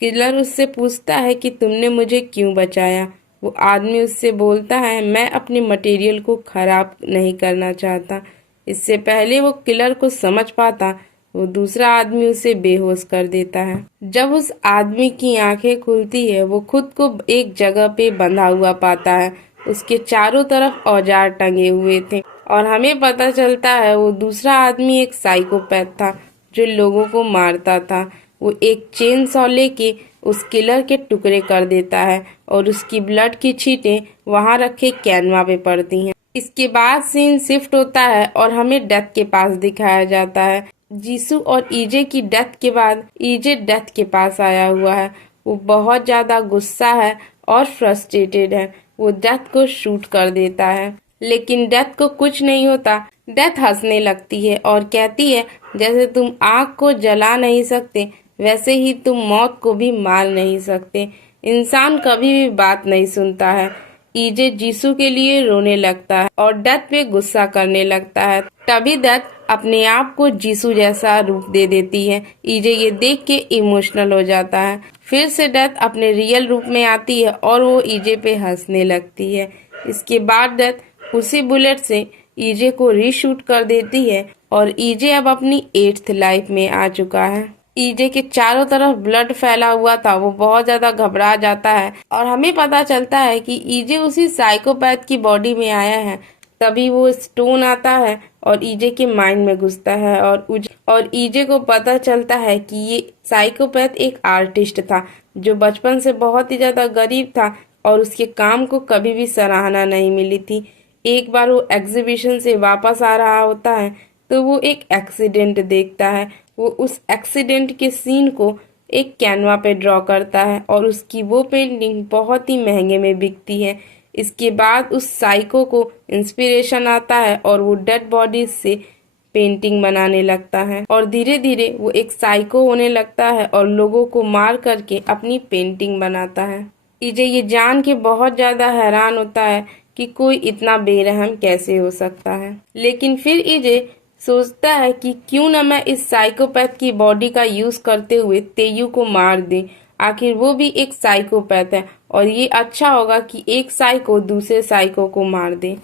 किलर उससे पूछता है कि तुमने मुझे क्यों बचाया। वो आदमी उससे बोलता है, मैं अपने मटेरियल को खराब नहीं करना चाहता। इससे पहले वो किलर को समझ पाता, वो दूसरा आदमी उसे बेहोश कर देता है। जब उस आदमी की आंखें खुलती है वो खुद को एक जगह पे बंधा हुआ पाता है। उसके चारों तरफ औजार टंगे हुए थे और हमें पता चलता है वो दूसरा आदमी एक साइकोपैथ था जो लोगों को मारता था। वो एक चेन सॉ लेके उस किलर के टुकड़े कर देता है और उसकी ब्लड की छींटें वहां रखे कैनवा पे पड़ती हैं। इसके बाद सीन शिफ्ट होता है और हमें डेथ के पास दिखाया जाता है। जीसू और ईजे की डेथ के बाद ईजे डेथ के पास आया हुआ है। वो बहुत ज्यादा गुस्सा है और फ्रस्ट्रेटेड है। वो डेथ को शूट कर देता है, लेकिन डेथ को कुछ नहीं होता। डेथ हंसने लगती है और कहती है, जैसे तुम आग को जला नहीं सकते वैसे ही तुम मौत को भी मार नहीं सकते। इंसान कभी भी बात नहीं सुनता है। ईजे जीसू के लिए रोने लगता है और डेथ पे गुस्सा करने लगता है। तभी डेथ अपने आप को जीसू जैसा रूप दे देती है। ईजे ये देख के इमोशनल हो जाता है। फिर से डेथ अपने रियल रूप में आती है और वो ईजे पे हंसने लगती है। इसके बाद डेथ उसी बुलेट से ईजे को रीशूट कर देती है और ईजे अब अपनी 8th लाइफ में आ चुका है। ईजे के चारों तरफ ब्लड फैला हुआ था, वो बहुत ज्यादा घबरा जाता है और हमें पता चलता है कि ईजे उसी साइकोपैथ की बॉडी में आया है। तभी वो स्टोन आता है और ईजे के माइंड में घुसता है और ईजे को पता चलता है कि ये साइकोपैथ एक आर्टिस्ट था जो बचपन से बहुत ही ज्यादा गरीब था और उसके काम को कभी भी सराहना नहीं मिली थी। एक बार वो एग्जीबिशन से वापस आ रहा होता है तो वो एक एक्सीडेंट देखता है। वो उस एक्सीडेंट के सीन को एक कैनवा पे ड्रॉ करता है और उसकी वो पेंटिंग बहुत ही महंगे में बिकती है। इसके बाद उस साइको को इंस्पिरेशन आता है और वो डेड बॉडी से पेंटिंग बनाने लगता है और धीरे धीरे वो एक साइको होने लगता है और लोगों को मार करके अपनी पेंटिंग बनाता है। ईजे ये जान के बहुत ज्यादा हैरान होता है कि कोई इतना बेरहम कैसे हो सकता है, लेकिन फिर ईजे सोचता है कि क्यों न मैं इस साइकोपैथ की बॉडी का यूज करते हुए तेयू को मार दूं। आखिर वो भी एक साइकोपैथ है और ये अच्छा होगा कि एक साइको दूसरे साइको को मार दे।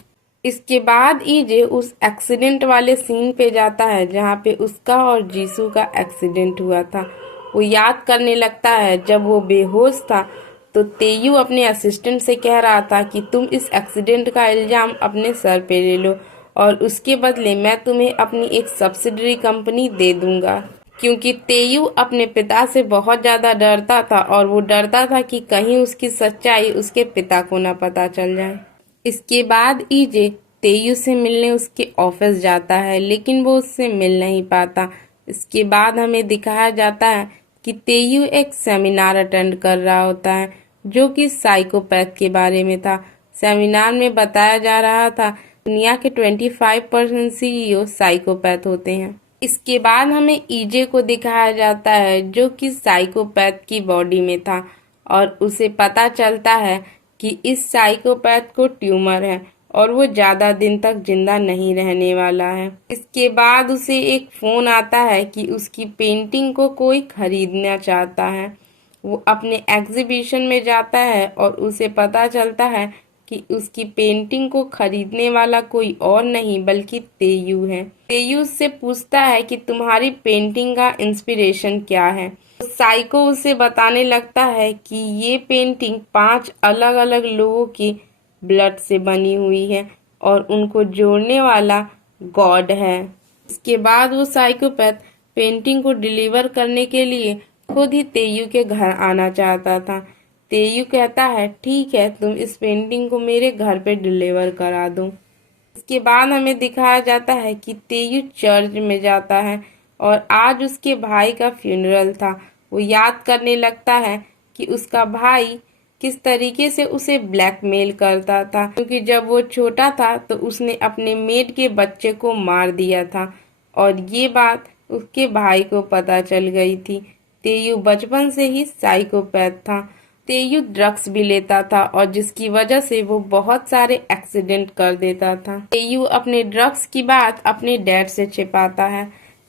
इसके बाद ईजे उस एक्सीडेंट वाले सीन पे जाता है जहाँ पे उसका और जीसू का एक्सीडेंट हुआ था। वो याद करने लगता है जब वो बेहोश था तो तेयू अपने असिस्टेंट से कह रहा था कि तुम इस एक्सीडेंट का इल्जाम अपने सर पे ले लो और उसके बदले मैं तुम्हें अपनी एक सब्सिडरी कंपनी दे दूंगा, क्योंकि तेयू अपने पिता से बहुत ज्यादा डरता था और वो डरता था कि कहीं उसकी सच्चाई उसके पिता को न पता चल जाए। इसके बाद ईजे तेयू से मिलने उसके ऑफिस जाता है लेकिन वो उससे मिल नहीं पाता। इसके बाद हमें दिखाया जाता है कि तेयू एक सेमिनार अटेंड कर रहा होता है जो कि साइकोपैथ के बारे में था। सेमिनार में बताया जा रहा था दुनिया के 25% CEO साइकोपैथ होते हैं। इसके बाद हमें ईजे को दिखाया जाता है जो कि साइकोपैथ की बॉडी में था और उसे पता चलता है कि इस साइकोपैथ को ट्यूमर है और वो ज्यादा दिन तक जिंदा नहीं रहने वाला है। इसके बाद उसे एक फोन आता है कि उसकी पेंटिंग को कोई खरीदना चाहता है। वो अपने एग्जीबिशन में जाता है और उसे पता चलता है कि उसकी पेंटिंग को खरीदने वाला कोई और नहीं बल्कि तेयू है। तेयू उससे पूछता है कि तुम्हारी पेंटिंग का इंस्पिरेशन क्या है। तो साइको उसे बताने लगता है कि ये पेंटिंग 5 अलग अलग लोगों की ब्लड से बनी हुई है और उनको जोड़ने वाला गॉड है। इसके बाद वो साइकोपैथ पेंटिंग को डिलीवर करने के लिए खुद ही तेयू के घर आना चाहता था। तेयू कहता है ठीक है, तुम इस पेंटिंग को मेरे घर पे डिलीवर करा दो। इसके बाद हमें दिखाया जाता है कि तेयू चर्च में जाता है और आज उसके भाई का फ्यूनरल था। वो याद करने लगता है कि उसका भाई किस तरीके से उसे ब्लैकमेल करता था, क्योंकि जब वो छोटा था तो उसने अपने मेड के बच्चे को मार दिया था और ये बात उसके भाई को पता चल गई थी। तेयू बचपन से ही साइकोपैथ था। तेयू ड्रग्स भी लेता था और जिसकी वजह से वो बहुत सारे एक्सीडेंट कर देता था। तेयू अपने ड्रग्स की बात अपने डैड से छिपाता है।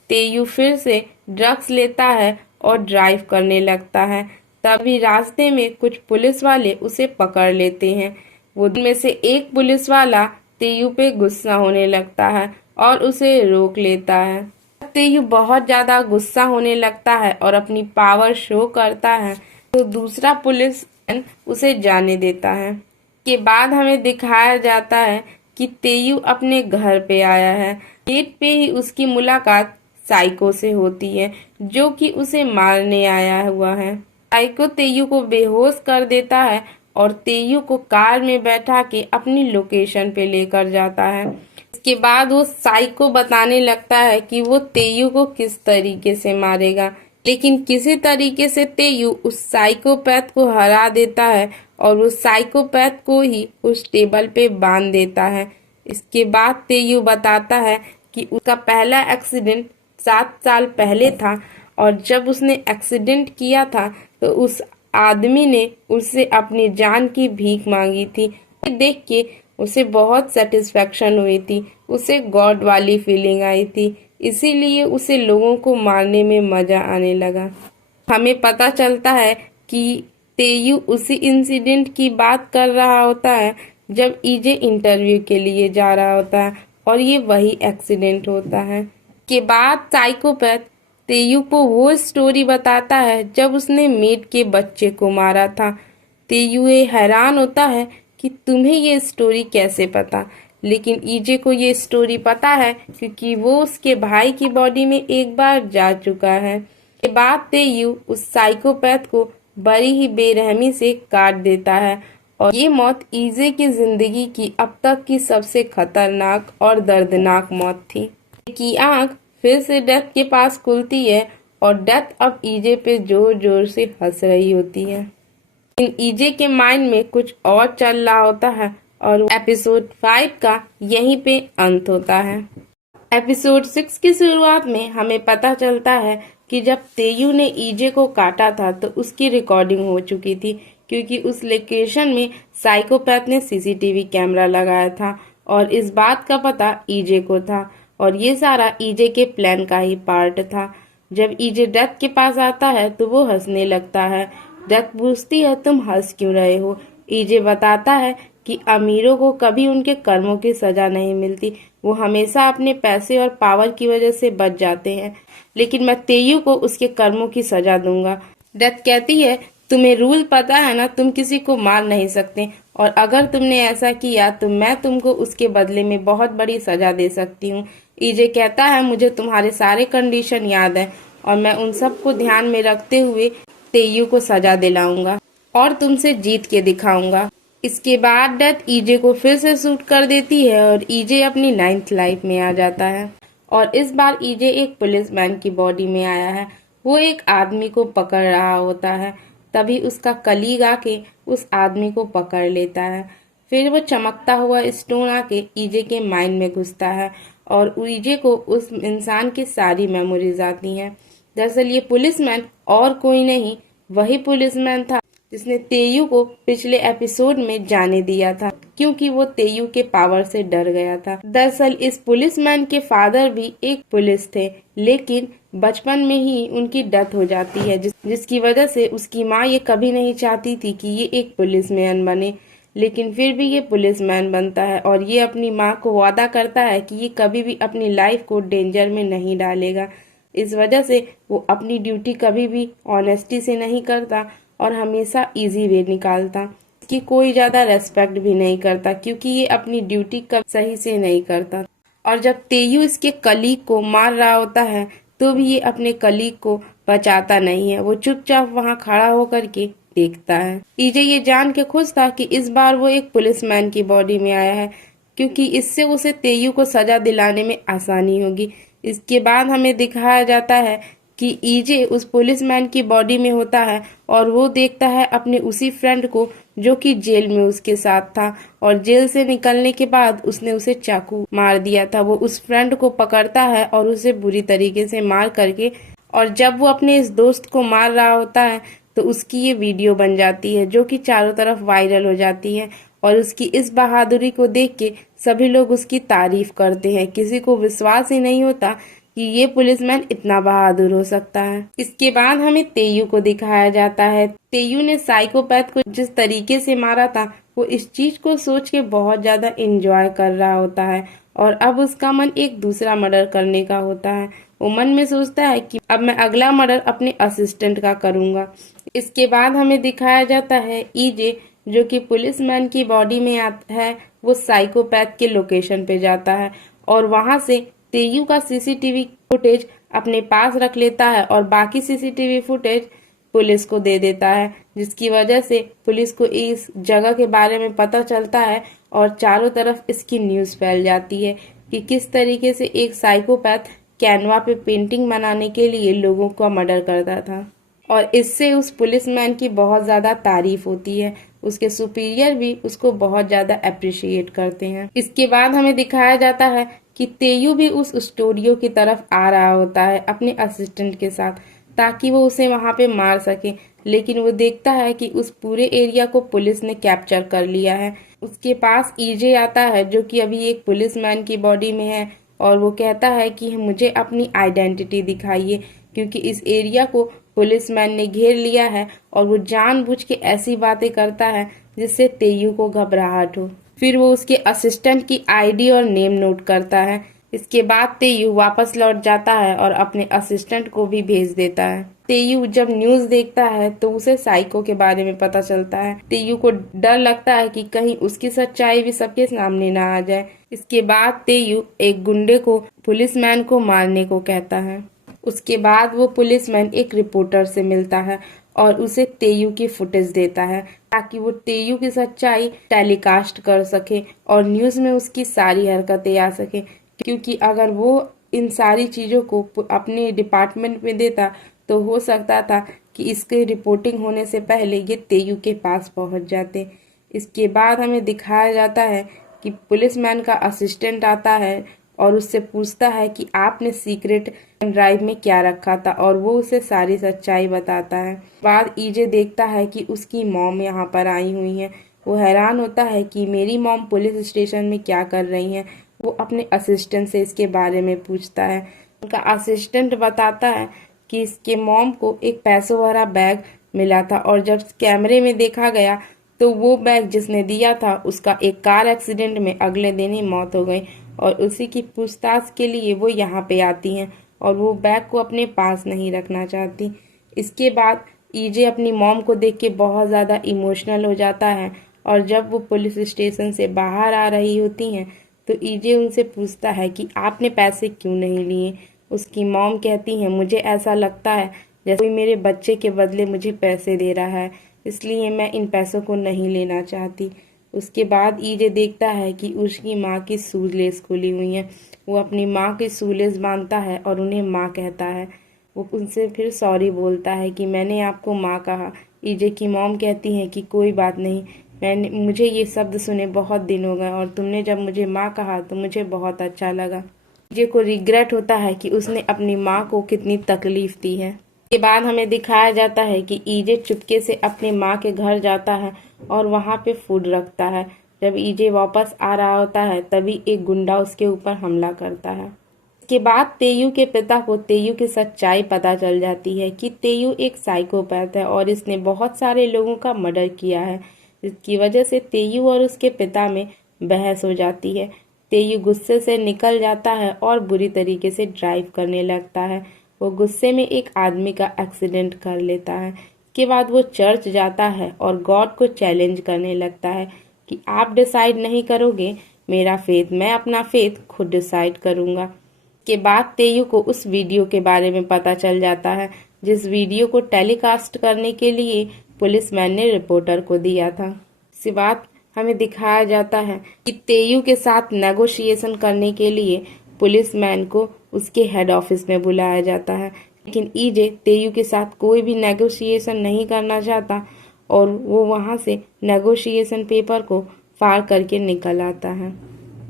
तेयू फिर से ड्रग्स लेता है और ड्राइव करने लगता है। तभी रास्ते में कुछ पुलिस वाले उसे पकड़ लेते हैं। वो में से एक पुलिस वाला तेयू पे गुस्सा होने लगता है और उसे रोक लेता है। तेयू बहुत ज्यादा गुस्सा होने लगता है और अपनी पावर शो करता है तो दूसरा पुलिस उसे जाने देता है। के बाद हमें दिखाया जाता है कि तेयू अपने घर पे आया है। गेट पे ही उसकी मुलाकात साइको से होती है जो कि उसे मारने आया हुआ है। साइको तेयू को बेहोश कर देता है और तेयू को कार में बैठा के अपनी लोकेशन पे लेकर जाता है। इसके बाद वो साइको बताने लगता है कि वो तेयू को किस तरीके से मारेगा, लेकिन किसी तरीके से तेयू उस साइकोपैथ को हरा देता है और वो साइकोपैथ को ही उस टेबल पे बांध देता है। इसके बाद तेयू बताता है कि उसका पहला एक्सीडेंट 7 साल पहले था और जब उसने एक्सीडेंट किया था तो उस आदमी ने उससे अपनी जान की भीख मांगी थी देख के उसे बहुत सेटिस्फेक्शन हुई थी, उसे गॉड वाली फीलिंग आई थी, इसीलिए उसे लोगों को मारने में मजा आने लगा। हमें पता चलता है कि तेयू उसी इंसिडेंट की बात कर रहा होता है जब ईजे इंटरव्यू के लिए जा रहा होता है और ये वही एक्सीडेंट होता है। के बाद साइकोपैथ तेयू को वो स्टोरी बताता है जब उसने मेड के बच्चे को मारा था। तेयू ये हैरान होता है कि तुम्हें ये स्टोरी कैसे पता, लेकिन ईजे को ये स्टोरी पता है क्योंकि वो उसके भाई की बॉडी में एक बार जा चुका है। के बाद तेयू उस साइकोपैथ को बड़ी ही बेरहमी से काट देता है और ये मौत ईजे की जिंदगी की अब तक की सबसे खतरनाक और दर्दनाक मौत थी। की आंख फिर से डेथ के पास खुलती है और डेथ अब ईजे पे जोर जोर से हंस रही होती है। इन ईजे के माइंड में कुछ और चल रहा होता है और एपिसोड 5 का यहीं पे अंत होता है। एपिसोड 6 की शुरुआत में हमें पता चलता है कि जब तेयू ने ईजे को काटा था तो उसकी रिकॉर्डिंग हो चुकी थी, क्योंकि उस लोकेशन में साइकोपैथ ने सीसीटीवी कैमरा लगाया था और इस बात का पता ईजे को था और ये सारा ईजे के प्लान का ही पार्ट था। जब ईजे डेथ के पास आता है तो वो हंसने लगता है। डेथ पूछती है तुम हंस क्यों रहे हो। ईजे बताता है कि अमीरों को कभी उनके कर्मों की सजा नहीं मिलती, वो हमेशा अपने पैसे और पावर की वजह से बच जाते हैं, लेकिन मैं तेयू को उसके कर्मों की सजा दूंगा। डेथ कहती है तुम्हें रूल पता है ना, तुम किसी को मार नहीं सकते और अगर तुमने ऐसा किया तो मैं तुमको उसके बदले में बहुत बड़ी सजा दे सकती हूँ। ईजे कहता है मुझे तुम्हारे सारे कंडीशन याद है और मैं उन सब को ध्यान में रखते हुए तेयू को सजा दिलाऊंगा और तुमसे जीत के दिखाऊंगा। इसके बाद डेथ ईजे को फिर से शूट कर देती है और ईजे अपनी 9th लाइफ में आ जाता है और इस बार ईजे एक पुलिसमैन की बॉडी में आया है। वो एक आदमी को पकड़ रहा होता है, तभी उसका कलीग आके उस आदमी को पकड़ लेता है। फिर वो चमकता हुआ स्टोन आके ईजे के माइंड में घुसता है और ईजे को उस इंसान की सारी मेमोरीज आती हैं। दरअसल ये पुलिसमैन और कोई नहीं, वही पुलिसमैन था जिसने तेयू को पिछले एपिसोड में जाने दिया था, क्योंकि वो तेयू के पावर से डर गया था। दरअसल इस पुलिसमैन के फादर भी एक पुलिस थे, लेकिन बचपन में ही उनकी डेथ हो जाती है, जिसकी वजह से उसकी माँ ये कभी नहीं चाहती थी कि ये एक पुलिसमैन बने, लेकिन फिर भी ये पुलिसमैन बनता है और ये अपनी माँ को वादा करता है कि ये कभी भी अपनी लाइफ को डेंजर में नहीं डालेगा। इस वजह से वो अपनी ड्यूटी कभी भी ऑनेस्टी से नहीं करता और हमेशा इजी वे निकालता, कि कोई ज्यादा रेस्पेक्ट भी नहीं करता क्योंकि ये अपनी ड्यूटी कभी सही से नहीं करता। और जब तेयू इसके कलीग को मार रहा होता है तो भी ये अपने कलीग को बचाता नहीं है, वो चुपचाप वहाँ खड़ा होकर के देखता है। ईजे ये जान के खुश था कि इस बार वो एक पुलिसमैन की बॉडी में आया है, क्योंकि इससे उसे तेयू को सजा दिलाने में आसानी होगी। इसके बाद हमें दिखाया जाता है कि ईजे उस पुलिसमैन की बॉडी में होता है और वो देखता है अपने उसी फ्रेंड को जो कि जेल में उसके साथ था और जेल से निकलने के बाद उसने उसे चाकू मार दिया था। वो उस फ्रेंड को पकड़ता है और उसे बुरी तरीके से मार करके, और जब वो अपने इस दोस्त को मार रहा होता है तो उसकी ये वीडियो बन जाती है जो कि चारों तरफ वायरल हो जाती है और उसकी इस बहादुरी को देख के सभी लोग उसकी तारीफ करते हैं। किसी को विश्वास ही नहीं होता कि ये पुलिसमैन इतना बहादुर हो सकता है। इसके बाद हमें तेयू को दिखाया जाता है। तेयू ने साइकोपैथ को जिस तरीके से मारा था वो इस चीज को सोच के बहुत ज्यादा एंजॉय कर रहा होता है और अब उसका मन एक दूसरा मर्डर करने का होता है। वो मन में सोचता है कि अब मैं अगला मर्डर अपने असिस्टेंट का करूंगा। इसके बाद हमें दिखाया जाता है ईजे जो कि पुलिसमैन की बॉडी में आता है, वो साइकोपैथ के लोकेशन पे जाता है और वहां से तेयू का सीसीटीवी फुटेज अपने पास रख लेता है और बाकी सीसीटीवी फुटेज पुलिस को दे देता है, जिसकी वजह से पुलिस को इस जगह के बारे में पता चलता है और चारों तरफ इसकी न्यूज फैल जाती है कि किस तरीके से एक साइकोपैथ कैनवा पे पेंटिंग बनाने के लिए लोगों का मर्डर करता था। और इससे उस पुलिसमैन की बहुत ज्यादा तारीफ होती है, उसके सुपीरियर भी उसको बहुत ज्यादा अप्रिशिएट करते हैं। इसके बाद हमें दिखाया जाता है कि तेयू भी उस स्टूडियो की तरफ आ रहा होता है अपने असिस्टेंट के साथ ताकि वो उसे वहां पे मार सके, लेकिन वो देखता है कि उस पूरे एरिया को पुलिस ने कैप्चर कर लिया है। उसके पास ईजे आता है जो कि अभी एक पुलिसमैन की बॉडी में है और वो कहता है कि मुझे अपनी आइडेंटिटी दिखाइए, क्योंकि इस एरिया को पुलिसमैन ने घेर लिया है और वो जानबूझ के ऐसी बातें करता है जिससे तेयू को घबराहट हो। फिर वो उसके असिस्टेंट की आईडी और नेम नोट करता है। इसके बाद तेयू वापस लौट जाता है और अपने असिस्टेंट को भी भेज देता है। तेयू जब न्यूज देखता है तो उसे साइको के बारे में पता चलता है। तेयू को डर लगता है कि कहीं उसकी सच्चाई भी सबके सामने ना आ जाए। इसके बाद तेयू एक गुंडे को पुलिसमैन को मारने को कहता है। उसके बाद वो पुलिसमैन एक रिपोर्टर से मिलता है और उसे तेयू की फुटेज देता है ताकि वो तेयू की सच्चाई टेलीकास्ट कर सके और न्यूज में उसकी सारी हरकतें आ सके, क्योंकि अगर वो इन सारी चीजों को अपने डिपार्टमेंट में देता तो हो सकता था कि इसके रिपोर्टिंग होने से पहले ये तेयू के पास पहुंच जाते। इसके बाद हमें दिखाया जाता है कि पुलिसमैन का असिस्टेंट आता है और उससे पूछता है कि आपने सीक्रेट ड्राइव में क्या रखा था, और वो उसे सारी सच्चाई बताता है। बाद ईजे देखता है कि उसकी मॉम यहाँ पर आई हुई है। वो हैरान होता है कि मेरी मॉम पुलिस स्टेशन में क्या कर रही हैं। वो अपने असिस्टेंट से इसके बारे में पूछता है। उनका असिस्टेंट बताता है कि इसके मॉम को एक पैसों भरा बैग मिला था और जब कैमरे में देखा गया तो वो बैग जिसने दिया था उसका एक कार एक्सीडेंट में अगले दिन ही मौत हो गई, और उसी की पूछताछ के लिए वो यहाँ पे आती हैं और वो बैग को अपने पास नहीं रखना चाहती। इसके बाद ईजे अपनी मॉम को देख के बहुत ज़्यादा इमोशनल हो जाता है और जब वो पुलिस स्टेशन से बाहर आ रही होती हैं तो ईजे उनसे पूछता है कि आपने पैसे क्यों नहीं लिए। उसकी मॉम कहती है मुझे ऐसा लगता है जैसे कोई मेरे बच्चे के बदले मुझे पैसे दे रहा है, इसलिए मैं इन पैसों को नहीं लेना चाहती। उसके बाद ईजे देखता है कि उसकी माँ की शूलेस खुली हुई है। वो अपनी माँ की शूलेस बांधता है और उन्हें माँ कहता है। वो उनसे फिर सॉरी बोलता है कि मैंने आपको माँ कहा। ईजे की मॉम कहती है कि कोई बात नहीं, मुझे ये शब्द सुने बहुत दिन हो गए और तुमने जब मुझे माँ कहा तो मुझे बहुत अच्छा लगा। ईजे को रिग्रेट होता है कि उसने अपनी माँ को कितनी तकलीफ दी है। के बाद हमें दिखाया जाता है कि ईजे चुपके से अपनी माँ के घर जाता है और वहाँ पे फूड रखता है। जब ईजे वापस आ रहा होता है तभी एक गुंडा उसके ऊपर हमला करता है। इसके बाद तेयू के पिता को तेयू की सच्चाई पता चल जाती है कि तेयू एक साइकोपैथ है और इसने बहुत सारे लोगों का मर्डर किया है, जिसकी वजह से तेयू और उसके पिता में बहस हो जाती है। तेयू गुस्से से निकल जाता है और बुरी तरीके से ड्राइव करने लगता है। वो गुस्से में एक आदमी का एक्सीडेंट कर लेता है। इसके बाद वो चर्च जाता है और गॉड को चैलेंज करने लगता है कि आप डिसाइड नहीं करोगे मेरा फेथ, मैं अपना फेथ खुद डिसाइड करूंगा। के बाद तेयू को उस वीडियो के बारे में पता चल जाता है जिस वीडियो को टेलीकास्ट करने के लिए पुलिसमैन ने रिपोर्टर को दिया था। इसी बात हमें दिखाया जाता है कि तेयू के साथ नेगोशिएशन करने के लिए पुलिसमैन को उसके हेड ऑफिस में बुलाया जाता है, लेकिन ईजे तेयू के साथ कोई भी नेगोशिएशन नहीं करना चाहता और वो वहां से नेगोशिएशन पेपर को फाड़ करके निकल आता है।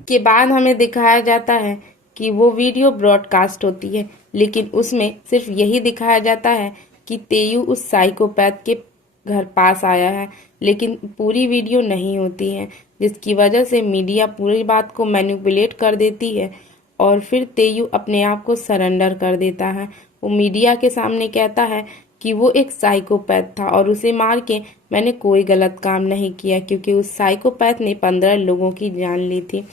के बाद हमें दिखाया जाता है कि वो वीडियो ब्रॉडकास्ट होती है, लेकिन उसमें सिर्फ यही दिखाया जाता है कि तेयू उस साइकोपैथ के घर पास आया है, लेकिन पूरी वीडियो नहीं होती है, जिसकी वजह से मीडिया पूरी बात को मैनिपुलेट कर देती है और फिर तेयू अपने आप को सरेंडर कर देता है। वो मीडिया के सामने कहता है कि वो एक साइकोपैथ था और उसे मार के मैंने कोई गलत काम नहीं किया, क्योंकि उस साइकोपैथ ने 15 लोगों की जान ली थी।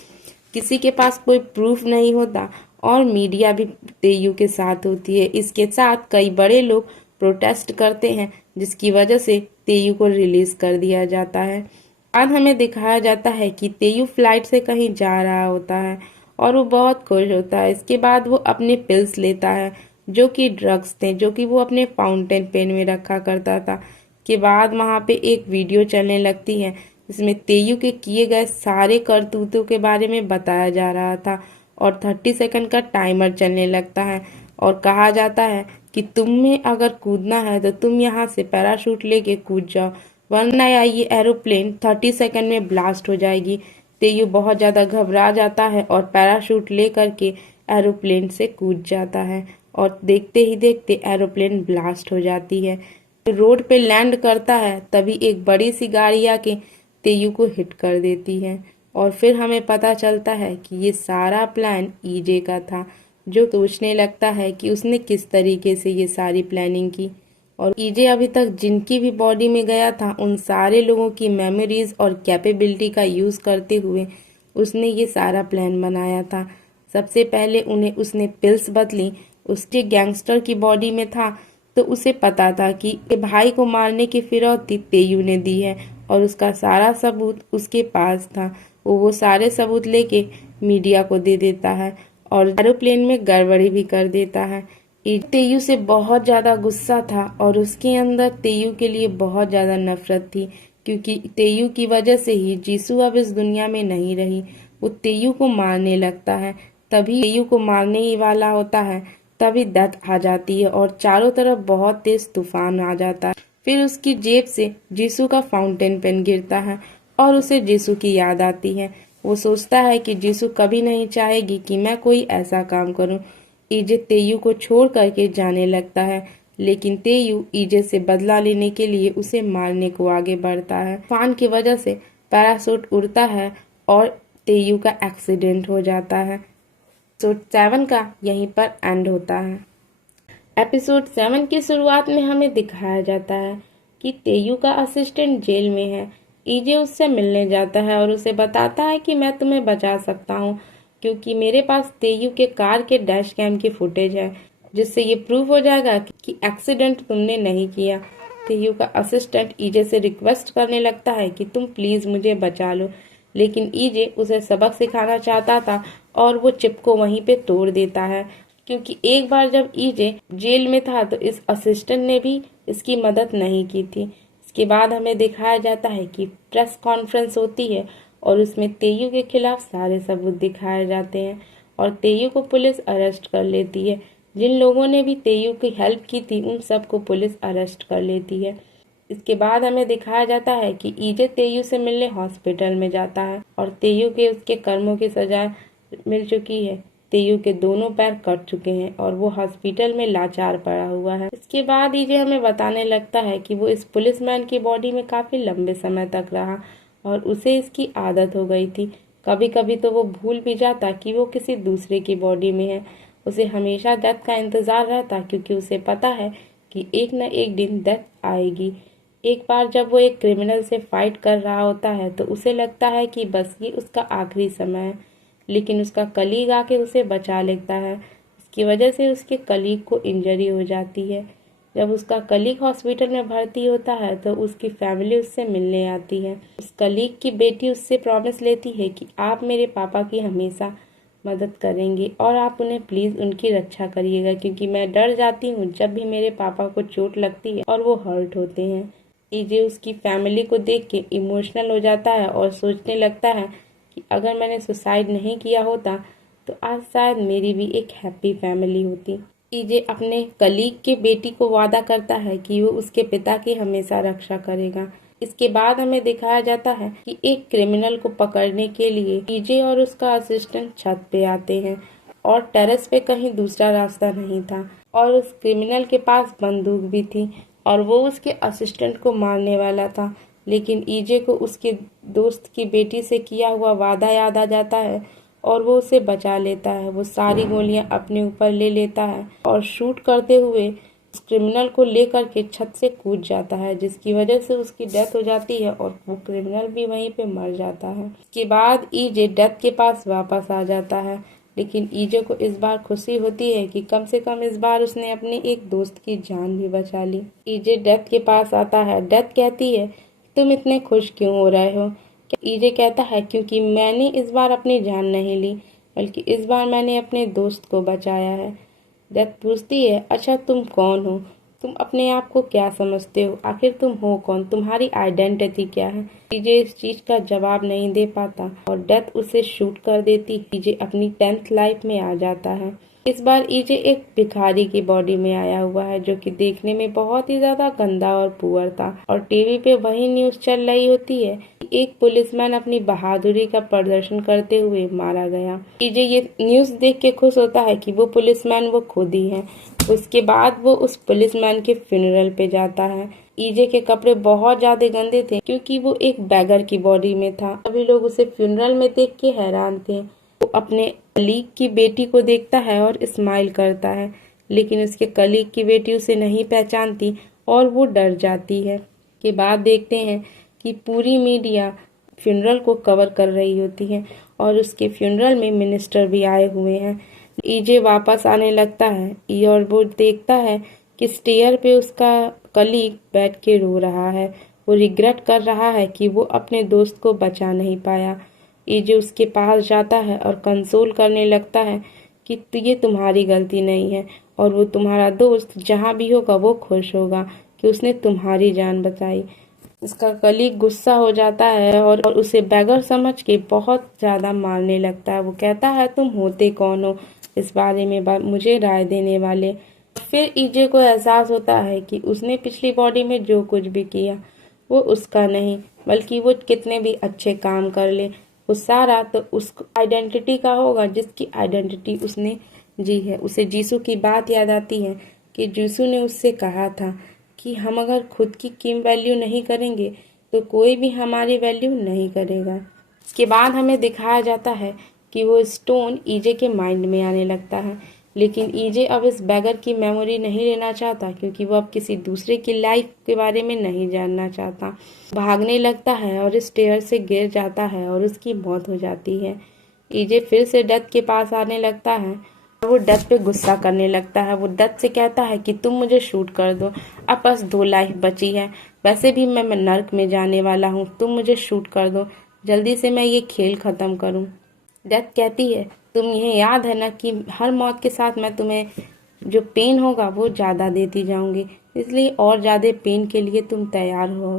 किसी के पास कोई प्रूफ नहीं होता और मीडिया भी तेयू के साथ होती है। इसके साथ कई बड़े लोग प्रोटेस्ट करते हैं, जिसकी वजह से तेयू को रिलीज कर दिया जाता है। बाद हमें दिखाया जाता है कि तेयू फ्लाइट से कहीं जा रहा होता है और वो बहुत खुश होता है। इसके बाद वो अपने पिल्स लेता है जो कि ड्रग्स थे, जो कि वो अपने फाउंटेन पेन में रखा करता था। के बाद वहाँ पे एक वीडियो चलने लगती है जिसमें तेयू के किए गए सारे करतूतों के बारे में बताया जा रहा था और 30 सेकंड का टाइमर चलने लगता है और कहा जाता है कि तुम्हें अगर कूदना है तो तुम यहाँ से पैराशूट लेके कूद जाओ, वरना ये एरोप्लेन 30 सेकंड में ब्लास्ट हो जाएगी। तेयू बहुत ज़्यादा घबरा जाता है और पैराशूट ले करके एरोप्लेन से कूद जाता है और देखते ही देखते एरोप्लेन ब्लास्ट हो जाती है। रोड पे लैंड करता है तभी एक बड़ी सी गाड़ी आके तेयू को हिट कर देती है। और फिर हमें पता चलता है कि ये सारा प्लान ईजे का था, जो सोचने लगता है कि उसने किस तरीके से ये सारी प्लानिंग की। और ईजे अभी तक जिनकी भी बॉडी में गया था उन सारे लोगों की मेमोरीज और कैपेबिलिटी का यूज करते हुए उसने ये सारा प्लान बनाया था। सबसे पहले उन्हें उसने पिल्स बदली, उसके गैंगस्टर की बॉडी में था तो उसे पता था कि भाई को मारने की फिरौती तेयू ने दी है और उसका सारा सबूत उसके पास था। वो सारे सबूत लेके मीडिया को दे देता है और एरोप्लेन में गड़बड़ी भी कर देता है। तेयू से बहुत ज्यादा गुस्सा था और उसके अंदर तेयू के लिए बहुत ज्यादा नफरत थी, क्योंकि तेयू की वजह से ही जीसू अब इस दुनिया में नहीं रही। वो तेयू को मारने लगता है, तभी तेयू को मारने ही वाला होता है तभी डेथ आ जाती है और चारों तरफ बहुत तेज तूफान आ जाता है। फिर उसकी जेब से जीसू का फाउंटेन पेन गिरता है और उसे जीसू की याद आती है। वो सोचता है कि जीसू कभी नहीं चाहेगी कि मैं कोई ऐसा काम करूं। ईजे तेयू को छोड़ करके जाने लगता है, लेकिन तेयू ईजे से बदला लेने के लिए उसे मारने को आगे बढ़ता है। तूफान की वजह से पैराशूट उड़ता है और तेयू का एक्सीडेंट हो जाता है। एपिसोड 7 का यहीं पर एंड होता है। एपिसोड 7 की शुरुआत में हमें दिखाया जाता है कि तेयू का असिस्टेंट जेल में है। ईजे उससे मिलने जाता है और उसे बताता है कि मैं तुम्हें बचा सकता हूँ, क्योंकि मेरे पास तेयू के कार के डैश कैम की फुटेज है, जिससे ये प्रूव हो जाएगा कि एक्सीडेंट तुमने नहीं किया। तेयू का असिस्टेंट ईजे से रिक्वेस्ट करने लगता है कि तुम प्लीज मुझे बचा लो, लेकिन ईजे उसे सबक सिखाना चाहता था और वो चिप को वहीं पे तोड़ देता है, क्योंकि एक बार जब ईजे जेल में था तो इस असिस्टेंट ने भी इसकी मदद नहीं की थी। इसके बाद हमें दिखाया जाता है कि प्रेस कॉन्फ्रेंस होती है और उसमें तेयू के खिलाफ सारे सबूत दिखाए जाते हैं और तेयू को पुलिस अरेस्ट कर लेती है। जिन लोगों ने भी तेयू की हेल्प की थी उन सबको पुलिस अरेस्ट कर लेती है। इसके बाद हमें दिखाया जाता है कि ईजे तेयू से मिलने हॉस्पिटल में जाता है और तेयू के उसके कर्मों की सजा मिल चुकी है। तेयू के दोनों पैर कट चुके हैं और वो हॉस्पिटल में लाचार पड़ा हुआ है। इसके बाद ईजे हमें बताने लगता है कि वो इस पुलिसमैन की बॉडी में काफी लंबे समय तक रहा और उसे इसकी आदत हो गई थी। कभी कभी तो वो भूल भी जाता कि वो किसी दूसरे की बॉडी में है। उसे हमेशा डेथ का इंतजार रहता, क्योंकि उसे पता है कि एक न एक दिन डेथ आएगी। एक बार जब वो एक क्रिमिनल से फाइट कर रहा होता है तो उसे लगता है कि बस ये उसका आखिरी समय है, लेकिन उसका कलीग आके उसे बचा लेता है। इसकी वजह से उसके कलीग को इंजरी हो जाती है। जब उसका कलीग हॉस्पिटल में भर्ती होता है तो उसकी फैमिली उससे मिलने आती है। उस कलीग की बेटी उससे प्रॉमिस लेती है कि आप मेरे पापा की हमेशा मदद करेंगे और आप उन्हें प्लीज उनकी रक्षा करिएगा, क्योंकि मैं डर जाती हूँ जब भी मेरे पापा को चोट लगती है और वो हर्ट होते हैं। ईजे उसकी फैमिली को देख के इमोशनल हो जाता है और सोचने लगता है कि अगर मैंने सुसाइड नहीं किया होता तो आज शायद मेरी भी एक हैप्पी फैमिली होती। ईजे अपने कलीग के बेटी को वादा करता है कि वो उसके पिता की हमेशा रक्षा करेगा। इसके बाद हमें दिखाया जाता है कि एक क्रिमिनल को पकड़ने के लिए ईजे और उसका असिस्टेंट छत पे आते हैं और टेरेस पे कहीं दूसरा रास्ता नहीं था और उस क्रिमिनल के पास बंदूक भी थी और वो उसके असिस्टेंट को मारने वाला था, लेकिन ईजे को उसके दोस्त की बेटी से किया हुआ वादा याद आ जाता है और वो उसे बचा लेता है। वो सारी गोलियां अपने ऊपर ले लेता है और शूट करते हुए उस क्रिमिनल को लेकर के छत से कूद जाता है, जिसकी वजह से उसकी डेथ हो जाती है और वो क्रिमिनल भी वहीं पे मर जाता है। इसके बाद ईजे डेथ के पास वापस आ जाता है, लेकिन ईजे को इस बार खुशी होती है कि कम से कम इस बार उसने अपने एक दोस्त की जान भी बचा ली। ईजे डेथ के पास आता है। डेथ कहती है तुम इतने खुश क्यों हो रहे हो? ईजे कहता है क्योंकि मैंने इस बार अपनी जान नहीं ली, बल्कि इस बार मैंने अपने दोस्त को बचाया है। डेथ पूछती है अच्छा तुम कौन हो? तुम अपने आप को क्या समझते हो? आखिर तुम हो कौन? तुम्हारी आइडेंटिटी क्या है? ईजे इस चीज का जवाब नहीं दे पाता और डेथ उसे शूट कर देती। ईजे अपनी 10th लाइफ में आ जाता है। इस बार ईजे एक भिखारी की बॉडी में आया हुआ है, जो कि देखने में बहुत ही ज्यादा गंदा और पुअर था और टीवी पे वही न्यूज चल रही होती है कि एक पुलिसमैन अपनी बहादुरी का प्रदर्शन करते हुए मारा गया। ईजे ये न्यूज देख के खुश होता है कि वो पुलिसमैन वो खुद ही है। उसके बाद वो उस पुलिसमैन के फ्यूनरल पे जाता है। ईजे के कपड़े बहुत ज्यादा गंदे थे क्योंकि वो एक बैगर की बॉडी में था। सभी लोग उसे फ्यूनरल में देख के हैरान थे। वो अपने कलीग की बेटी को देखता है और स्माइल करता है, लेकिन उसके कलीग की बेटी उसे नहीं पहचानती और वो डर जाती है। के बाद देखते हैं कि पूरी मीडिया फ्यूनरल को कवर कर रही होती है और उसके फ्यूनरल में मिनिस्टर भी आए हुए हैं। ईजे वापस आने लगता है और वो देखता है कि स्टेयर पे उसका कलीग बैठ के रो रहा है। वो रिग्रेट कर रहा है कि वो अपने दोस्त को बचा नहीं पाया। ईजे उसके पास जाता है और कंसोल करने लगता है कि ये तुम्हारी गलती नहीं है और वो तुम्हारा दोस्त जहाँ भी होगा वो खुश होगा कि उसने तुम्हारी जान बचाई। उसका कलीग गुस्सा हो जाता है और उसे बैगर समझ के बहुत ज्यादा मारने लगता है। वो कहता है तुम होते कौन हो इस बारे में मुझे राय देने वाले। फिर ईजे को एहसास होता है कि उसने पिछली बॉडी में जो कुछ भी किया वो उसका नहीं, बल्कि वो कितने भी अच्छे काम कर ले वो सारा तो उस आइडेंटिटी का होगा जिसकी आइडेंटिटी उसने जी है। उसे जीसू की बात याद आती है कि जीसू ने उससे कहा था कि हम अगर खुद की वैल्यू नहीं करेंगे तो कोई भी हमारी वैल्यू नहीं करेगा। इसके बाद हमें दिखाया जाता है कि वो स्टोन ईजे के माइंड में आने लगता है, लेकिन ईजे अब इस बैगर की मेमोरी नहीं लेना चाहता क्योंकि वो अब किसी दूसरे की लाइफ के बारे में नहीं जानना चाहता। भागने लगता है और स्टेयर से गिर जाता है और उसकी मौत हो जाती है। ईजे फिर से डेथ के पास आने लगता है और वो डेथ पे गुस्सा करने लगता है। वो डेथ से कहता है कि तुम मुझे शूट कर दो, अब बस 2 लाइफ बची है, वैसे भी मैं नर्क में जाने वाला हूँ, तुम मुझे शूट कर दो जल्दी से, मैं ये खेल खत्म करूँ। डेथ कहती है तुम ये याद है ना कि हर मौत के साथ मैं तुम्हें जो पेन होगा वो ज़्यादा देती जाऊंगी, इसलिए और ज़्यादा पेन के लिए तुम तैयार हो।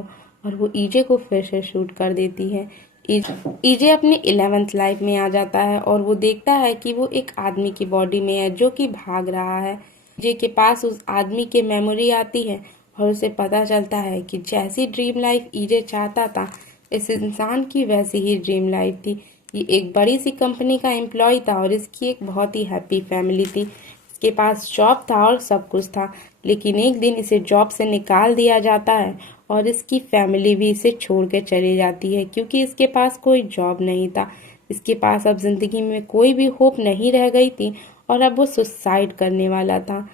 और वो ईजे को फिर से शूट कर देती है। ईजे अपनी 11th लाइफ में आ जाता है और वो देखता है कि वो एक आदमी की बॉडी में है जो कि भाग रहा है। ईजे के पास उस आदमी की मेमोरी आती है और उसे पता चलता है कि जैसी ड्रीम लाइफ ईजे चाहता था इस इंसान की वैसी ही ड्रीम लाइफ थी। ये एक बड़ी सी कंपनी का एम्प्लॉय था और इसकी एक बहुत ही हैप्पी फैमिली थी। इसके पास जॉब था और सब कुछ था, लेकिन एक दिन इसे जॉब से निकाल दिया जाता है और इसकी फैमिली भी इसे छोड़ के चली जाती है क्योंकि इसके पास कोई जॉब नहीं था। इसके पास अब जिंदगी में कोई भी होप नहीं रह गई थी और अब वो सुसाइड करने वाला था।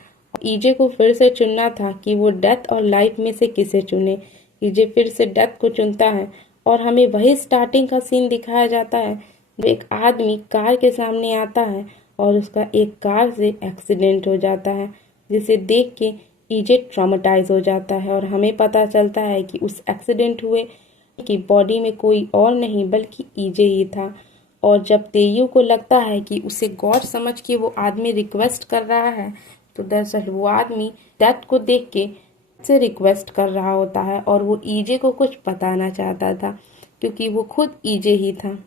ईजे को फिर से चुनना था कि वो डेथ और लाइफ में से किसे चुने। ईजे फिर से डेथ को चुनता है और हमें वही स्टार्टिंग का सीन दिखाया जाता है। एक आदमी कार के सामने आता है और उसका एक कार से एक्सीडेंट हो जाता है, जिसे देख के ईजे ट्रॉमेटाइज हो जाता है और हमें पता चलता है कि उस एक्सीडेंट हुए की बॉडी में कोई और नहीं बल्कि ईजे ही था। और जब तेयू को लगता है कि उसे गॉड समझ के वो आदमी रिक्वेस्ट कर रहा है, तो दरअसल वो आदमी डेथ को देख के से रिक्वेस्ट कर रहा होता है और वो ईजे को कुछ बताना चाहता था क्योंकि वो खुद ईजे ही था।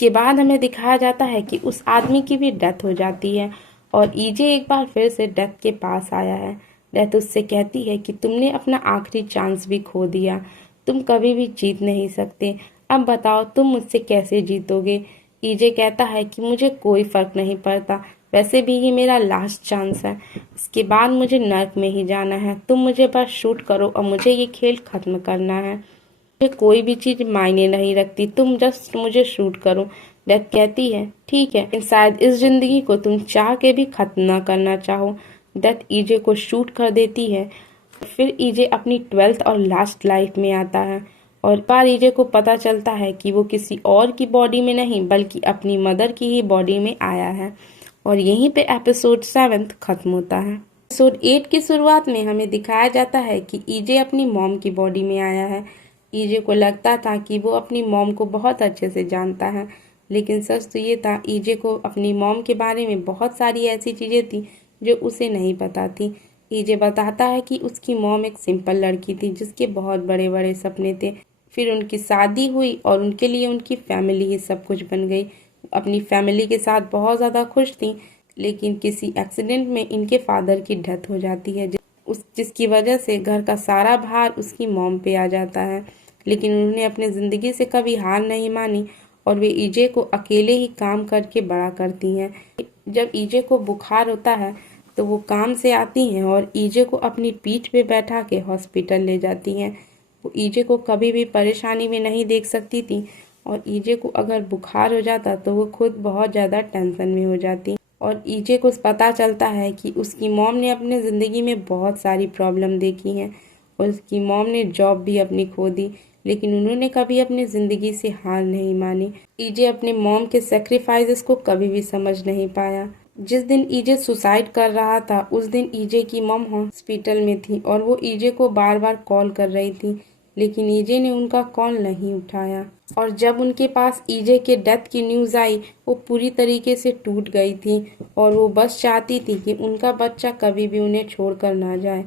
के बाद हमें दिखाया जाता है कि उस आदमी की भी डेथ हो जाती है और ईजे एक बार फिर से डेथ के पास आया है। डेथ उससे कहती है कि तुमने अपना आखिरी चांस भी खो दिया, तुम कभी भी जीत नहीं सकते, अब बताओ तुम मुझसे कैसे जीतोगे। ईजे कहता है कि मुझे कोई फर्क नहीं पड़ता, वैसे भी ये मेरा लास्ट चांस है, इसके बाद मुझे नर्क में ही जाना है, तुम मुझे बस शूट करो और मुझे ये खेल खत्म करना है, मुझे कोई भी चीज मायने नहीं रखती, तुम जस्ट मुझे शूट करो। डेथ कहती है ठीक है, लेकिन शायद इस जिंदगी को तुम चाह के भी खत्म ना करना चाहो। डेथ ईजे को शूट कर देती है। फिर ईजे अपनी 12th और लास्ट लाइफ में आता है और बार ईजे को पता चलता है कि वो किसी और की बॉडी में नहीं बल्कि अपनी मदर की ही बॉडी में आया है। और यहीं पे एपिसोड 7 खत्म होता है। एपिसोड 8 की शुरुआत में हमें दिखाया जाता है कि ईजे अपनी मॉम की बॉडी में आया है। ईजे को लगता था कि वो अपनी मॉम को बहुत अच्छे से जानता है, लेकिन सच तो ये था ईजे को अपनी मॉम के बारे में बहुत सारी ऐसी चीजें थी जो उसे नहीं पता थी। ईजे बताता है कि उसकी मॉम एक सिंपल लड़की थी जिसके बहुत बड़े बड़े सपने थे। फिर उनकी शादी हुई और उनके लिए उनकी फैमिली ही सब कुछ बन गई। अपनी फैमिली के साथ बहुत ज़्यादा खुश थी, लेकिन किसी एक्सीडेंट में इनके फादर की डेथ हो जाती है जिसकी वजह से घर का सारा भार उसकी मॉम पे आ जाता है। लेकिन उन्होंने अपने ज़िंदगी से कभी हार नहीं मानी और वे ईजे को अकेले ही काम करके बड़ा करती हैं। जब ईजे को बुखार होता है तो वो काम से आती हैं और ईजे को अपनी पीठ पे बैठा के हॉस्पिटल ले जाती हैं। वो ईजे को कभी भी परेशानी में नहीं देख सकती थी और ईजे को अगर बुखार हो जाता तो वो खुद बहुत ज़्यादा टेंशन में हो जाती। और ईजे को पता चलता है कि उसकी मॉम ने अपने ज़िंदगी में बहुत सारी प्रॉब्लम देखी हैं और उसकी मॉम ने जॉब भी अपनी खो दी, लेकिन उन्होंने कभी अपनी ज़िंदगी से हार नहीं मानी। ईजे अपने मॉम के सेक्रीफाइसेस को कभी भी समझ नहीं पाया। जिस दिन ईजे सुसाइड कर रहा था उस दिन ईजे की मॉम हॉस्पिटल में थी और वो ईजे को बार बार कॉल कर रही थी, लेकिन ईजे ने उनका कॉल नहीं उठाया। और जब उनके पास ईजे के डेथ की न्यूज़ आई वो पूरी तरीके से टूट गई थी और वो बस चाहती थी कि उनका बच्चा कभी भी उन्हें छोड़कर ना जाए।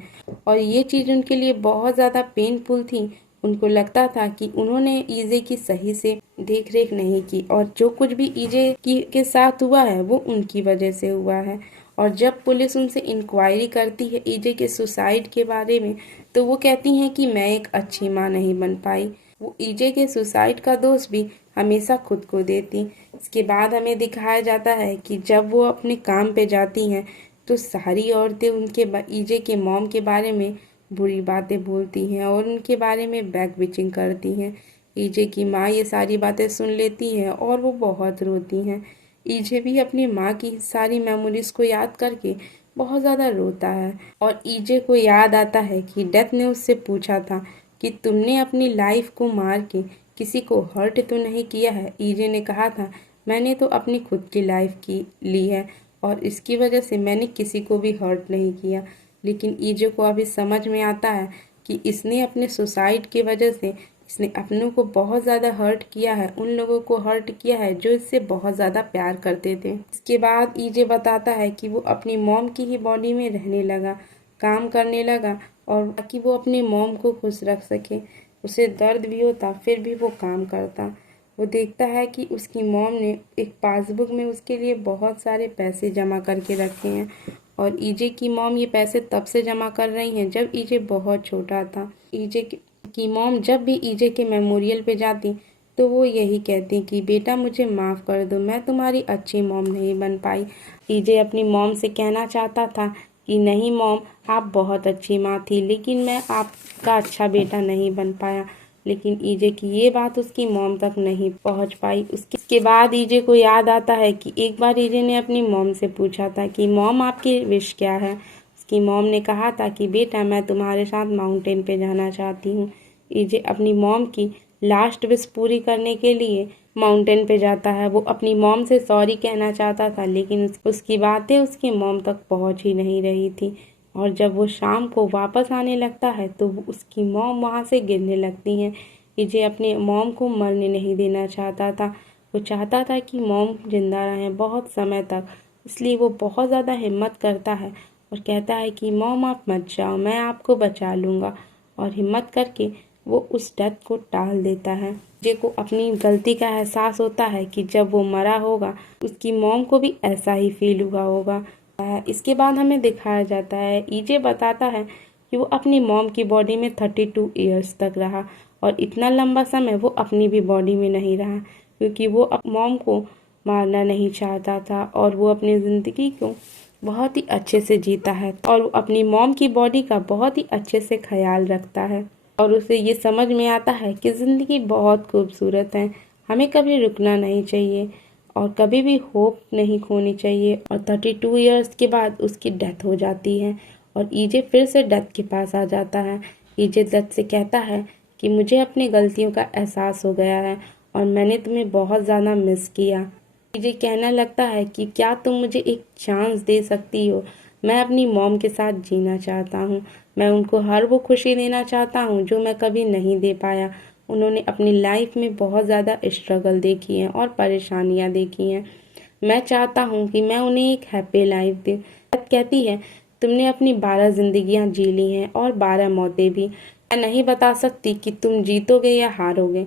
और ये चीज़ उनके लिए बहुत ज़्यादा पेनफुल थी। उनको लगता था कि उन्होंने ईजे की सही से देख रेख नहीं की और जो कुछ भी ईजे के साथ हुआ है वो उनकी वजह से हुआ है। और जब पुलिस उनसे इंक्वायरी करती है ईजे के सुसाइड के बारे में तो वो कहती हैं कि मैं एक अच्छी माँ नहीं बन पाई। वो ईजे के सुसाइड का दोष भी हमेशा खुद को देती। इसके बाद हमें दिखाया जाता है कि जब वो अपने काम पे जाती हैं तो सारी औरतें उनके ईजे के मॉम के बारे में बुरी बातें बोलती हैं और उनके बारे में बैक बिचिंग करती हैं। ईजे की माँ ये सारी बातें सुन लेती हैं और वो बहुत रोती हैं। ईजे भी अपनी माँ की सारी मेमोरीज को याद करके बहुत ज़्यादा रोता है और ईजे को याद आता है कि डेथ ने उससे पूछा था कि तुमने अपनी लाइफ को मार के किसी को हर्ट तो नहीं किया है। ईजे ने कहा था मैंने तो अपनी खुद की लाइफ की ली है और इसकी वजह से मैंने किसी को भी हर्ट नहीं किया। लेकिन ईजे को अभी समझ में आता है कि इसने अपने सुसाइड की वजह से इसने अपनों को बहुत ज़्यादा हर्ट किया है, उन लोगों को हर्ट किया है जो इससे बहुत ज़्यादा प्यार करते थे। इसके बाद ईजे बताता है कि वो अपनी मॉम की ही बॉडी में रहने लगा, काम करने लगा और ताकि वो अपनी मॉम को खुश रख सके। उसे दर्द भी होता फिर भी वो काम करता। वो देखता है कि उसकी मॉम ने एक पासबुक में उसके लिए बहुत सारे पैसे जमा करके रखे हैं और ईजे की मॉम ये पैसे तब से जमा कर रही हैं जब ईजे बहुत छोटा था। ईजे की मॉम जब भी ईजे के मेमोरियल पे जाती तो वो यही कहती कि बेटा मुझे माफ़ कर दो, मैं तुम्हारी अच्छी मॉम नहीं बन पाई। ईजे अपनी मॉम से कहना चाहता था कि नहीं मॉम, आप बहुत अच्छी माँ थी लेकिन मैं आपका अच्छा बेटा नहीं बन पाया। लेकिन ईजे की ये बात उसकी मॉम तक नहीं पहुंच पाई। उसके बाद ईजे को याद आता है कि एक बार ईजे ने अपनी मॉम से पूछा था कि मॉम आपकी विश क्या है। उसकी मॉम ने कहा था कि बेटा मैं तुम्हारे साथ माउंटेन पे जाना चाहती हूँ। ईजे अपनी मॉम की लास्ट विश पूरी करने के लिए माउंटेन पे जाता है। वो अपनी मॉम से सॉरी कहना चाहता था लेकिन उसकी बातें उसकी मॉम तक पहुंच ही नहीं रही थी। और जब वो शाम को वापस आने लगता है तो उसकी मॉम वहाँ से गिरने लगती हैं। ईजे अपने मॉम को मरने नहीं देना चाहता था। वो चाहता था कि मॉम जिंदा रहें बहुत समय तक, इसलिए वो बहुत ज़्यादा हिम्मत करता है और कहता है कि मॉम आप मत जाओ, मैं आपको बचा लूँगा। और हिम्मत करके वो उस डेथ को टाल देता है। ईजे को अपनी गलती का एहसास होता है कि जब वो मरा होगा उसकी मॉम को भी ऐसा ही फील हुआ होगा। इसके बाद हमें दिखाया जाता है ईजे बताता है कि वो अपनी मॉम की बॉडी में 32 ईयर्स तक रहा और इतना लंबा समय वो अपनी भी बॉडी में नहीं रहा क्योंकि वो मॉम को मारना नहीं चाहता था और वो अपनी ज़िंदगी को बहुत ही अच्छे से जीता है और वो अपनी मॉम की बॉडी का बहुत ही अच्छे से ख्याल रखता है। और उसे ये समझ में आता है कि ज़िंदगी बहुत खूबसूरत है, हमें कभी रुकना नहीं चाहिए और कभी भी होप नहीं खोनी चाहिए। और 32 ईयर्स के बाद उसकी डेथ हो जाती है और ईजे फिर से डेथ के पास आ जाता है। ईजे डेथ से कहता है कि मुझे अपनी गलतियों का एहसास हो गया है और मैंने तुम्हें बहुत ज़्यादा मिस किया। ईजे कहने लगता है कि क्या तुम मुझे एक चांस दे सकती हो, मैं अपनी मॉम के साथ जीना चाहता हूँ, मैं उनको हर वो खुशी देना चाहता हूँ जो मैं कभी नहीं दे पाया। उन्होंने अपनी लाइफ में बहुत ज़्यादा स्ट्रगल देखी हैं और परेशानियाँ देखी हैं। मैं चाहता हूँ कि मैं उन्हें एक हैप्पी लाइफ दूँ। कहती है तुमने अपनी 12 जिंदगियाँ जी ली हैं और 12 मौतें भी, मैं नहीं बता सकती कि तुम जीतोगे या हारोगे।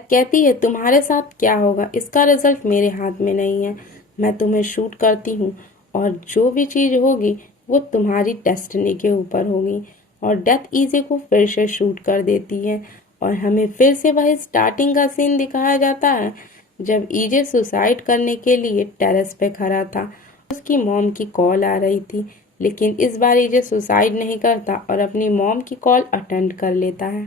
कहती है तुम्हारे साथ क्या होगा इसका रिजल्ट मेरे हाथ में नहीं है, मैं तुम्हें शूट करती हूँ और जो भी चीज़ होगी वो तुम्हारी डेस्टिनी के ऊपर होगी। और डेथ ईजे को फिर से शूट कर देती है और हमें फिर से वही स्टार्टिंग का सीन दिखाया जाता है जब ईजे सुसाइड करने के लिए टेरेस पे खड़ा था। उसकी मॉम की कॉल आ रही थी लेकिन इस बार ईजे सुसाइड नहीं करता और अपनी मॉम की कॉल अटेंड कर लेता है।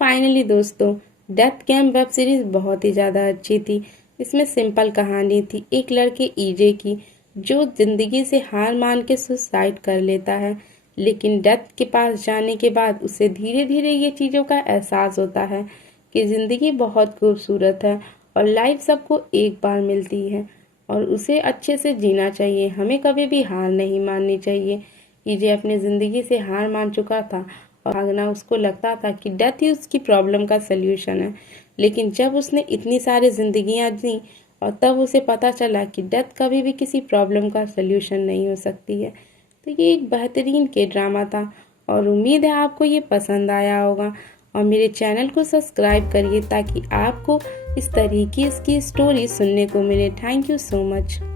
फाइनली दोस्तों, डेथ गेम वेब सीरीज बहुत ही ज़्यादा अच्छी थी। इसमें सिंपल कहानी थी एक लड़के ईजे की जो जिंदगी से हार मान के सुसाइड कर लेता है, लेकिन डेथ के पास जाने के बाद उसे धीरे धीरे ये चीज़ों का एहसास होता है कि ज़िंदगी बहुत खूबसूरत है और लाइफ सबको एक बार मिलती है और उसे अच्छे से जीना चाहिए। हमें कभी भी हार नहीं माननी चाहिए। ईजे अपनी ज़िंदगी से हार मान चुका था और भागना उसको लगता था कि डेथ ही उसकी प्रॉब्लम का सल्यूशन है, लेकिन जब उसने इतनी सारी जिंदगियां जी और तब उसे पता चला कि डेथ कभी भी किसी प्रॉब्लम का सल्यूशन नहीं हो सकती है। तो ये एक बेहतरीन के ड्रामा था और उम्मीद है आपको ये पसंद आया होगा और मेरे चैनल को सब्सक्राइब करिए ताकि आपको इस तरीके की स्टोरी सुनने को मिले। Thank you so much.